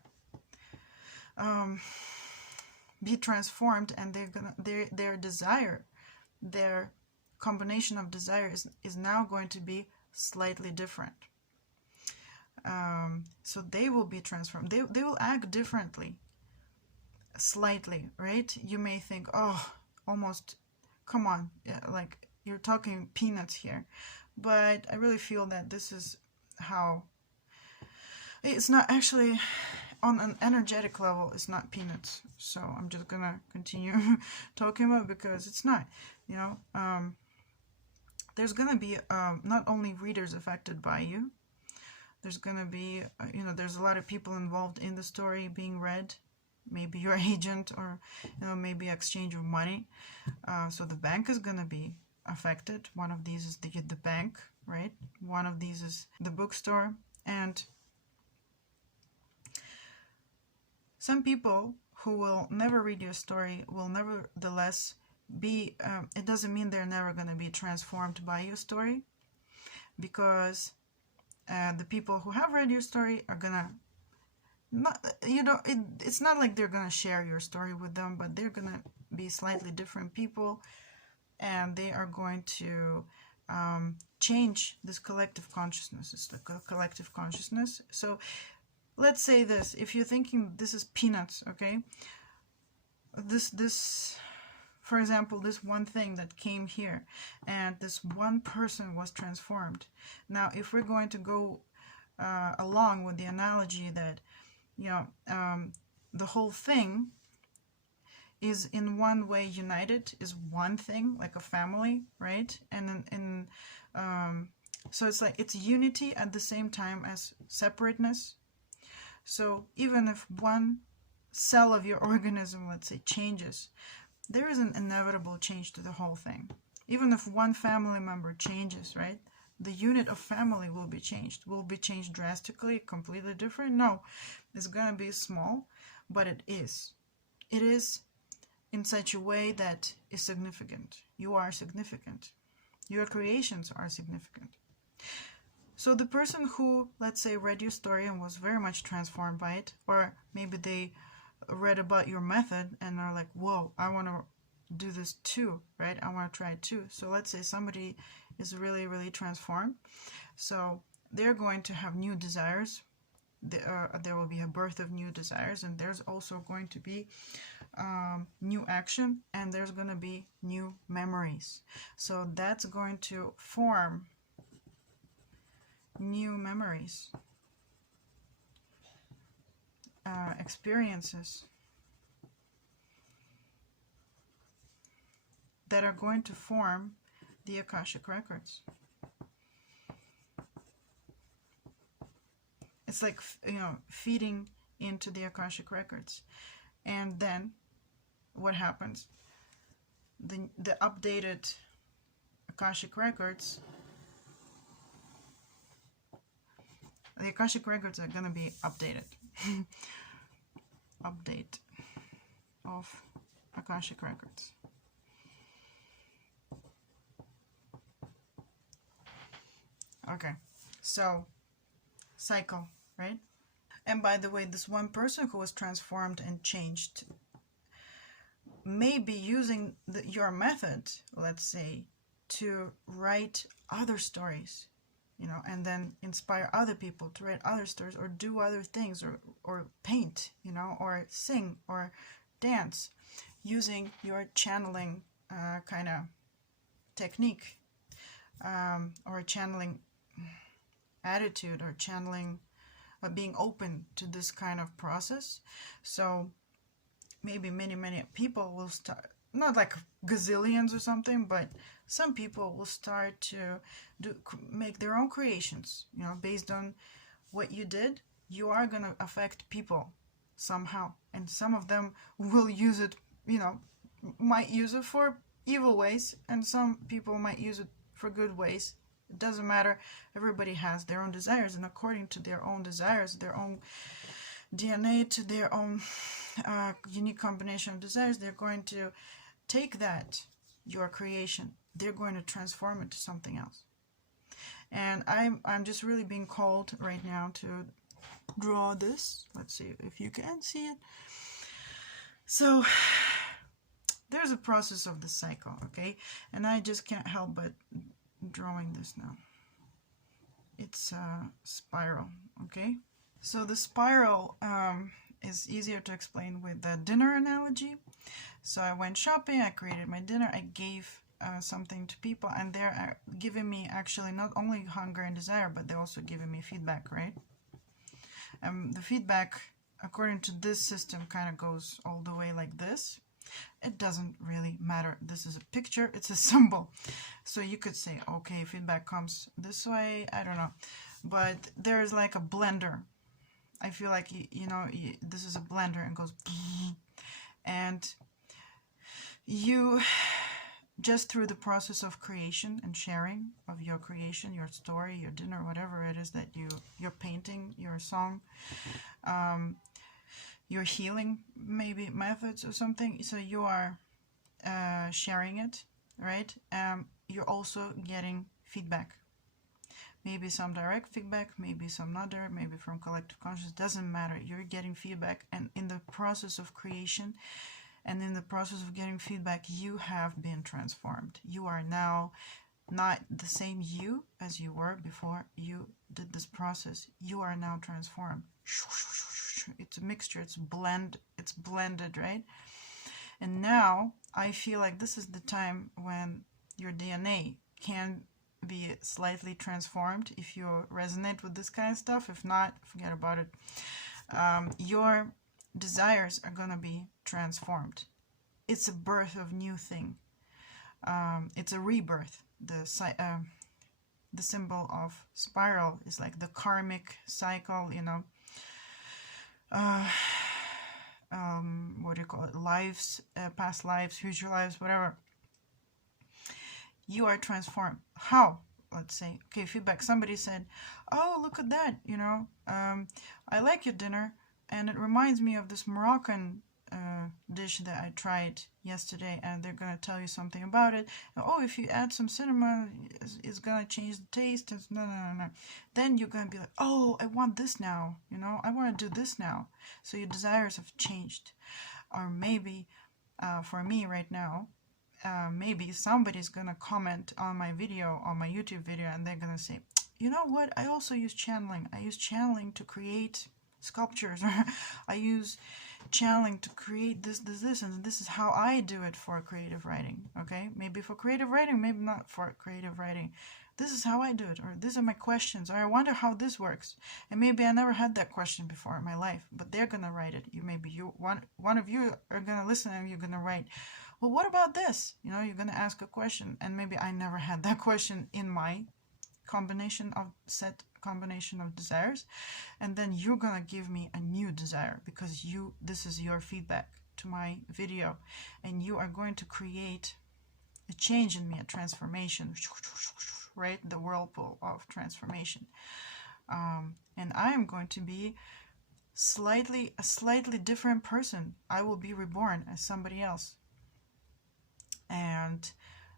be transformed, and their desire, their combination of desires is now going to be slightly different. So they will be transformed. They will act differently, slightly, right? You may think, oh, almost, come on, like you're talking peanuts here. But I really feel that this is how, it's not actually, on an energetic level, it's not peanuts. So I'm just gonna continue talking about it because it's not, you know, there's gonna be not only readers affected by you, there's gonna be, you know, there's a lot of people involved in the story being read, maybe your agent, or, you know, maybe exchange of money. So the bank is gonna be affected. One of these is the bank, right? One of these is the bookstore. And some people who will never read your story will nevertheless be, it doesn't mean they're never going to be transformed by your story, because the people who have read your story are going to, not, you know, it's not like they're going to share your story with them, but they're going to be slightly different people, and they are going to change this collective consciousness. It's the collective consciousness. So let's say this, if you're thinking this is peanuts, okay, this for example, this one thing that came here and this one person was transformed. Now if we're going to go along with the analogy that, you know, the whole thing is in one way united, is one thing, like a family, right? And so it's like it's unity at the same time as separateness. So even if one cell of your organism, let's say, changes, there is an inevitable change to the whole thing. Even if one family member changes, right, the unit of family will be changed. Will be changed drastically, completely different? No, it's gonna be small, but it is. It is in such a way that is significant. You are significant. Your creations are significant. So the person who, let's say, read your story and was very much transformed by it, or maybe they read about your method and are like, whoa, I want to do this too, right? I want to try it too. So let's say somebody is really, really transformed. So they're going to have new desires. There will be a birth of new desires, and there's also going to be new action, and there's going to be new memories. So that's going to form new memories, experiences that are going to form the Akashic records. It's like, you know, feeding into the Akashic records. And then what happens? The updated Akashic records, the Akashic records are going to be updated. Update of Akashic records. Okay, so cycle, right? And by the way, this one person who was transformed and changed may be using your method, let's say, to write other stories. and then inspire other people to write other stories or do other things, or paint, or sing or dance, using your channeling kind of technique, or channeling attitude, or channeling, being open to this kind of process. So maybe many people will start, not like gazillions or something, but some people will start to make their own creations, based on what you did. You are going to affect people somehow, and some of them will use it, might use it for evil ways, and some people might use it for good ways. It doesn't matter. Everybody has their own desires, and according to their own desires, their own DNA, to their own unique combination of desires, they're going to take that, your creation, they're going to transform it to something else. And I'm just really being called right now to draw this. Let's see if you can see it. So there's a process of the cycle, okay? And I just can't help but drawing this now. It's a spiral, okay? So the spiral is easier to explain with the dinner analogy. So I went shopping, I created my dinner, I gave something to people, and they're giving me actually not only hunger and desire, but they're also giving me feedback, right? The feedback, according to this system, kind of goes all the way like this. It doesn't really matter. This is a picture, it's a symbol. So you could say, okay, feedback comes this way, I don't know. But there's like a blender. I feel like, this is a blender and goes, and you, just through the process of creation and sharing of your creation, your story, your dinner, whatever it is that you're painting, your song, your healing maybe methods or something, so you are sharing it, right? You're also getting feedback. Maybe some direct feedback, maybe some not direct, maybe from collective consciousness, doesn't matter. You're getting feedback, and in the process of creation and in the process of getting feedback, you have been transformed. You are now not the same you as you were before you did this process. You are now transformed. It's a mixture, it's blended, right? And now I feel like this is the time when your DNA can be slightly transformed, if you resonate with this kind of stuff. If not, forget about it. Your desires are gonna be transformed. It's a birth of new thing. It's a rebirth. The symbol of spiral is like the karmic cycle, what do you call it, lives, past lives, future lives, whatever. You are transformed. How? Let's say, okay, feedback. Somebody said, oh, look at that, I like your dinner, and it reminds me of this Moroccan dish that I tried yesterday, and they're going to tell you something about it. Oh, if you add some cinnamon, it's going to change the taste. No. Then you're going to be like, oh, I want this now, I want to do this now. So your desires have changed. Or maybe, for me right now, maybe somebody's gonna comment on my video, on my YouTube video, and they're gonna say, you know what, I also use channeling. I use channeling to create sculptures. I use channeling to create this, and this is how I do it for creative writing. Okay, maybe for creative writing, maybe not for creative writing. This is how I do it, or these are my questions, or I wonder how this works. And maybe I never had that question before in my life, but they're gonna write it. One of you are gonna listen, and you're gonna write, well, what about this? You're going to ask a question, and maybe I never had that question in my combination of desires, and then you're going to give me a new desire, because this is your feedback to my video, and you are going to create a change in me, a transformation, right? The whirlpool of transformation. And I am going to be a slightly different person. I will be reborn as somebody else. And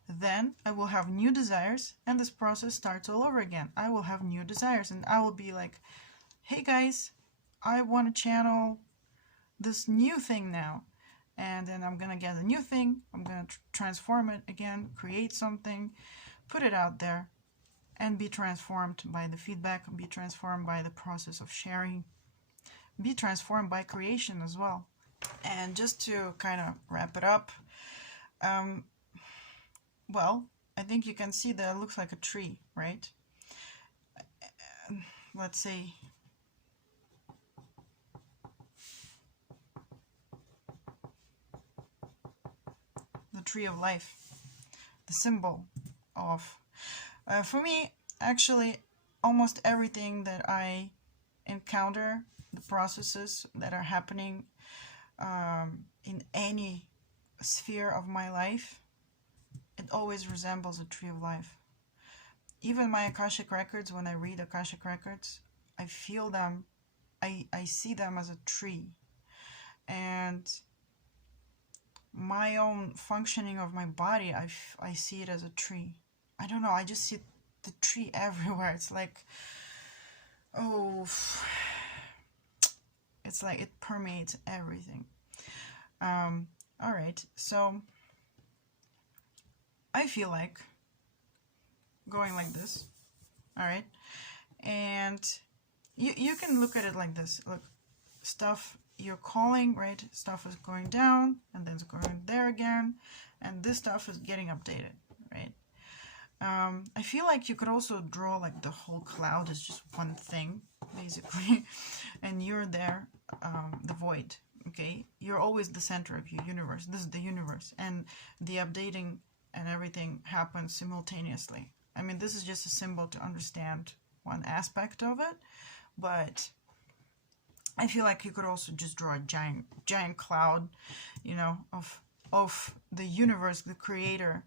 then I will have new desires, and this process starts all over again. I will have new desires, and I will be like, hey guys, I want to channel this new thing now. And then I'm going to get a new thing. I'm going to transform it again, create something, put it out there. and be transformed by the feedback, be transformed by the process of sharing, be transformed by creation as well. And just to kind of wrap it up, well, I think you can see that it looks like a tree, right? Let's say the tree of life, the symbol of, for me, actually, almost everything that I encounter, the processes that are happening in any sphere of my life, it always resembles a tree of life. Even my Akashic records, when I read Akashic records, I feel them, I see them as a tree. And my own functioning of my body, I see it as a tree. I don't know, I just see the tree everywhere. It's like, oh, it's like it permeates everything. All right, so I feel like going like this, all right? And you can look at it like this. Look, stuff you're calling, right? Stuff is going down, and then it's going there again, and this stuff is getting updated, right? I feel like you could also draw like the whole cloud is just one thing, basically, and you're there, the void, okay? You're always the center of your universe. This is the universe, and the updating and everything happens simultaneously. I mean, this is just a symbol to understand one aspect of it, but I feel like you could also just draw a giant cloud, you know, of the universe, the creator,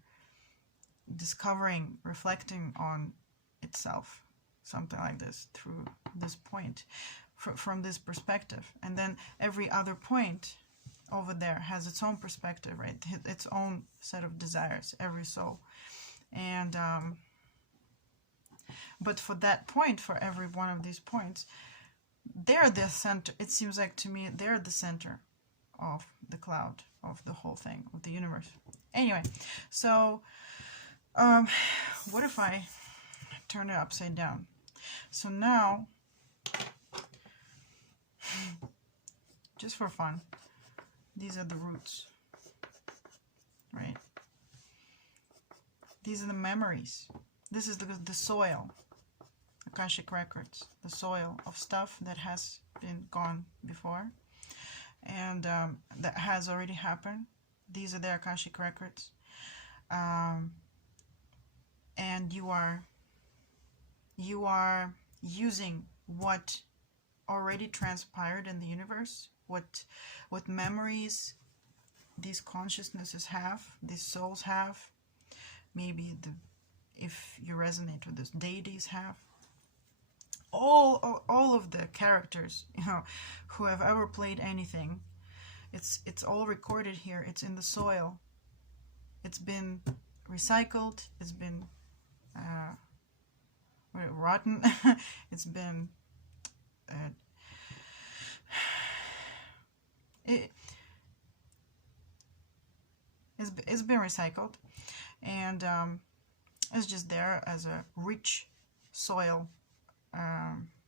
discovering, reflecting on itself, something like this, through this point, from this perspective. And then every other point over there has its own perspective, right? Its own set of desires, every soul. And but for that point, for every one of these points, they're the center. It seems like to me they're the center of the cloud, of the whole thing, of the universe. Anyway, so what if I turn it upside down? So now, just for fun, these are the roots, right? These are the memories. This is the soil, Akashic records, the soil of stuff that has been gone before, and that has already happened. These are the Akashic records. And you are using what already transpired in the universe, what memories these consciousnesses have, these souls have, maybe if you resonate with this, deities have. All of the characters, you know, who have ever played anything, it's all recorded here. It's in the soil. It's been recycled. It's been rotten. It's been it's been recycled, and it's just there as a rich soil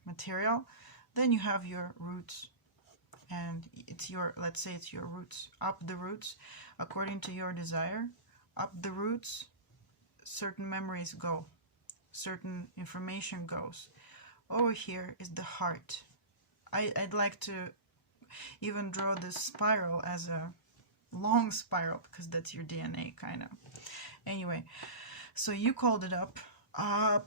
material. Then you have your roots, and it's your, let's say it's your roots. Up the roots, according to your desire, up the roots, certain memories go, certain information goes. Over here is the heart. I'd like to even draw this spiral as a long spiral, because that's your DNA, kind of. Anyway, so you called it up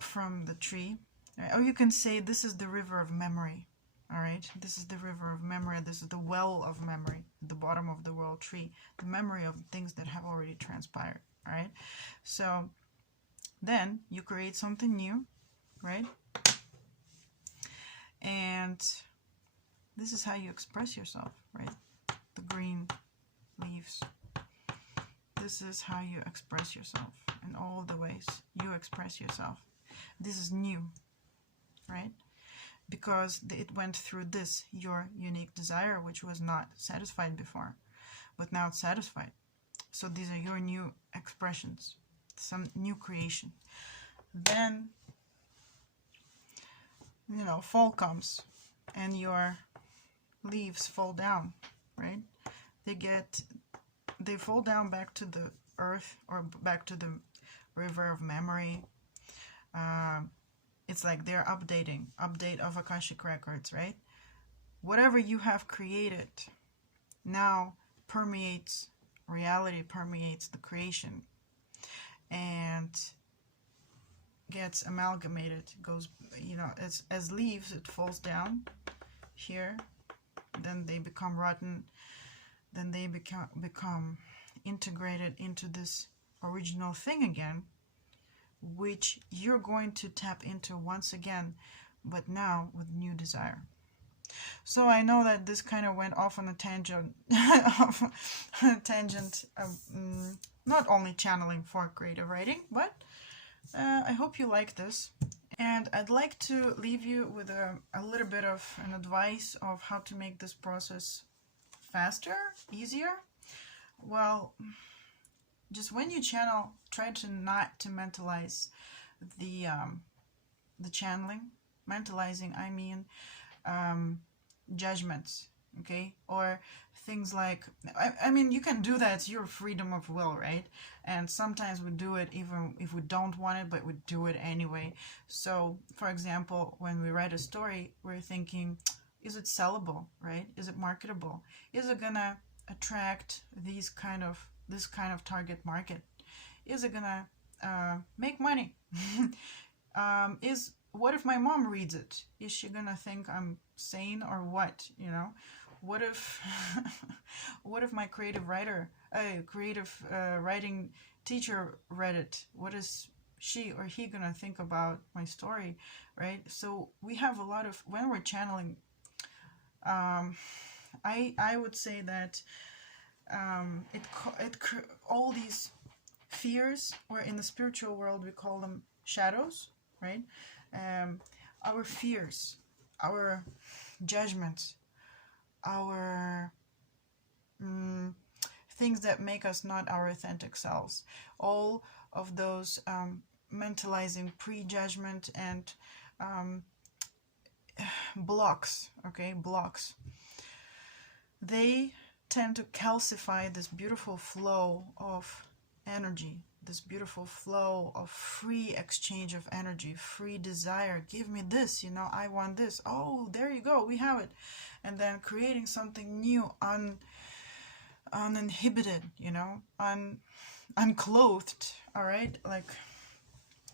from the tree, right? Or you can say this is the river of memory. All right, this is the river of memory. This is the well of memory at the bottom of the world tree, the memory of things that have already transpired. All right, so then you create something new, right? And this is how you express yourself, right? The green leaves. This is how you express yourself in all the ways you express yourself. This is new, right? Because it went through this, your unique desire, which was not satisfied before, but now it's satisfied. So these are your new expressions, some new creation. Then fall comes and your leaves fall down, right? They fall down back to the earth or back to the river of memory. It's like they're update of Akashic records, right? Whatever you have created now permeates reality, permeates the creation, and gets amalgamated. It goes, as leaves, it falls down here, then they become rotten, then they become integrated into this original thing again, which you're going to tap into once again, but now with new desire. So I know that this kind of went off on a tangent, not only channeling for creative writing, but I hope you like this. And I'd like to leave you with a little bit of an advice of how to make this process faster, easier. Well, just when you channel, try to not to mentalize the channeling. Mentalizing, I mean judgments, okay? Or things like, I mean, you can do that, it's your freedom of will, right? And sometimes we do it even if we don't want it, but we do it anyway. So, for example, when we write a story, we're thinking, is it sellable, right? Is it marketable? Is it gonna attract this kind of target market? Is it gonna make money? What if my mom reads it? Is she gonna think I'm sane or what? What if what if my creative writing teacher read it? What is she or he gonna think about my story, right? So we have a lot of, when we're channeling, I would say that all these fears, or in the spiritual world we call them shadows, right? Our fears, our judgments, our things that make us not our authentic selves, all of those mentalizing, prejudgment, and blocks, they tend to calcify this beautiful flow of energy, this beautiful flow of free exchange of energy, free desire. Give me this, I want this. Oh, there you go, we have it. And then creating something new, uninhibited, unclothed, all right?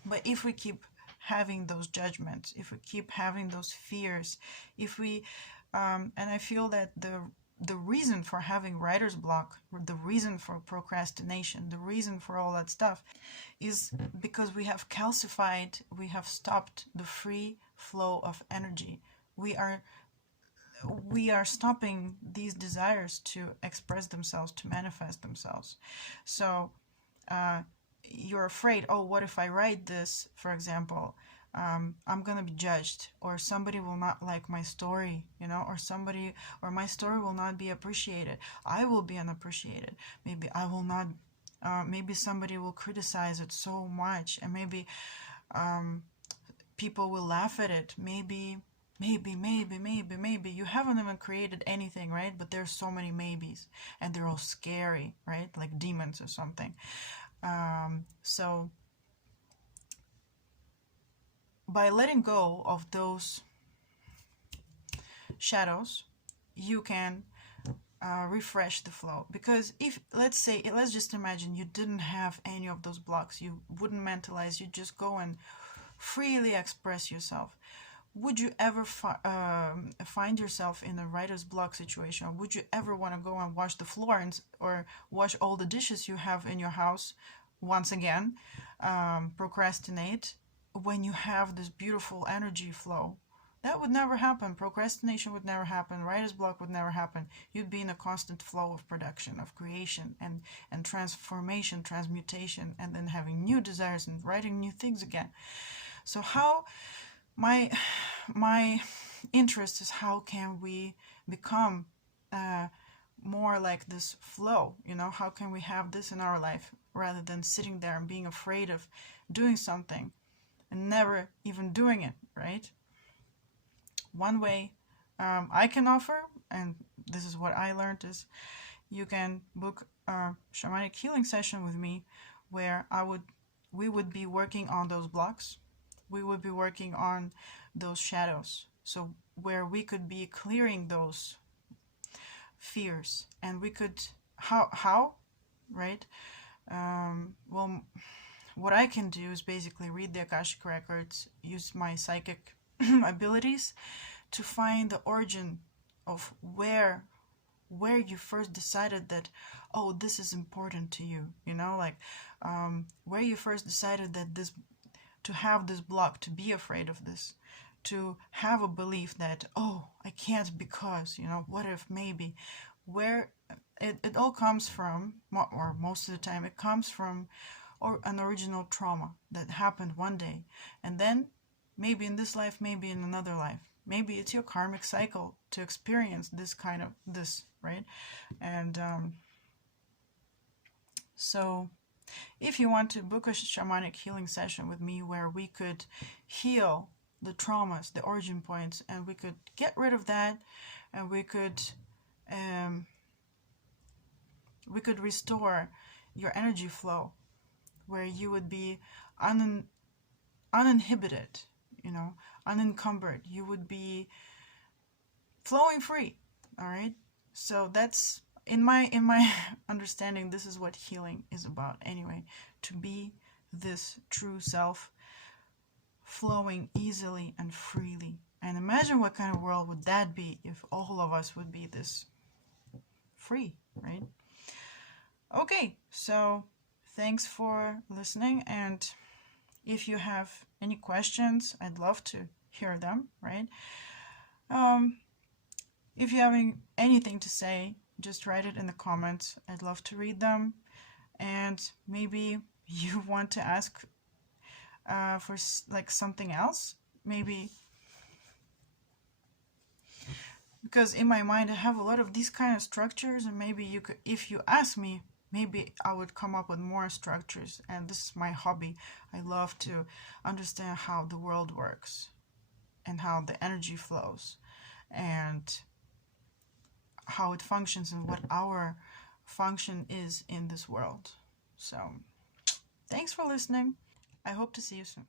But if we keep having those judgments, if we keep having those fears, if we, and I feel that the reason for having writer's block, the reason for procrastination, the reason for all that stuff is because we have calcified, we have stopped the free flow of energy. We are stopping these desires to express themselves, to manifest themselves. So you're afraid, oh, what if I write this, for example, I'm gonna be judged, or somebody will not like my story, or my story will not be appreciated. I will be unappreciated. Maybe I will not, maybe somebody will criticize it so much, and maybe people will laugh at it. Maybe you haven't even created anything, right? But there's so many maybes, and they're all scary, right? Like demons or something. So by letting go of those shadows, you can refresh the flow. Because if, let's just imagine you didn't have any of those blocks, you wouldn't mentalize, you just go and freely express yourself. Would you ever find yourself in a writer's block situation? Or would you ever want to go and wash the floor or wash all the dishes you have in your house once again? Procrastinate when you have this beautiful energy flow. That would never happen. Procrastination would never happen. Writer's block would never happen. You'd be in a constant flow of production, of creation, and transformation, transmutation, and then having new desires and writing new things again. So how my interest is, how can we become more like this flow? How can we have this in our life rather than sitting there and being afraid of doing something and never even doing it, right? one way I can offer, and this is what I learned, is you can book a shamanic healing session with me where we would be working on those blocks. We would be working on those shadows. So where we could be clearing those fears, and we could how right? Well, what I can do is basically read the Akashic records, use my psychic abilities to find the origin of where you first decided that, oh, this is important to you, like where you first decided that this, to have this block, to be afraid of this, to have a belief that, oh, I can't because, what if, maybe, where it all comes from, or most of the time it comes from, or an original trauma that happened one day, and then maybe in this life, maybe in another life, maybe it's your karmic cycle to experience this kind of this, right? And so if you want to book a shamanic healing session with me where we could heal the traumas, the origin points, and we could get rid of that, and we could restore your energy flow, where you would be uninhibited, unencumbered. You would be flowing free. All right. So that's in my understanding. This is what healing is about, anyway. To be this true self, flowing easily and freely. And imagine what kind of world would that be if all of us would be this free, right? Okay, so thanks for listening, and if you have any questions, I'd love to hear them, right? If you have anything to say, just write it in the comments. I'd love to read them. And maybe you want to ask for like something else, maybe, because in my mind I have a lot of these kind of structures, and maybe you could, if you ask me, maybe I would come up with more structures. And this is my hobby. I love to understand how the world works and how the energy flows and how it functions and what our function is in this world. So thanks for listening. I hope to see you soon.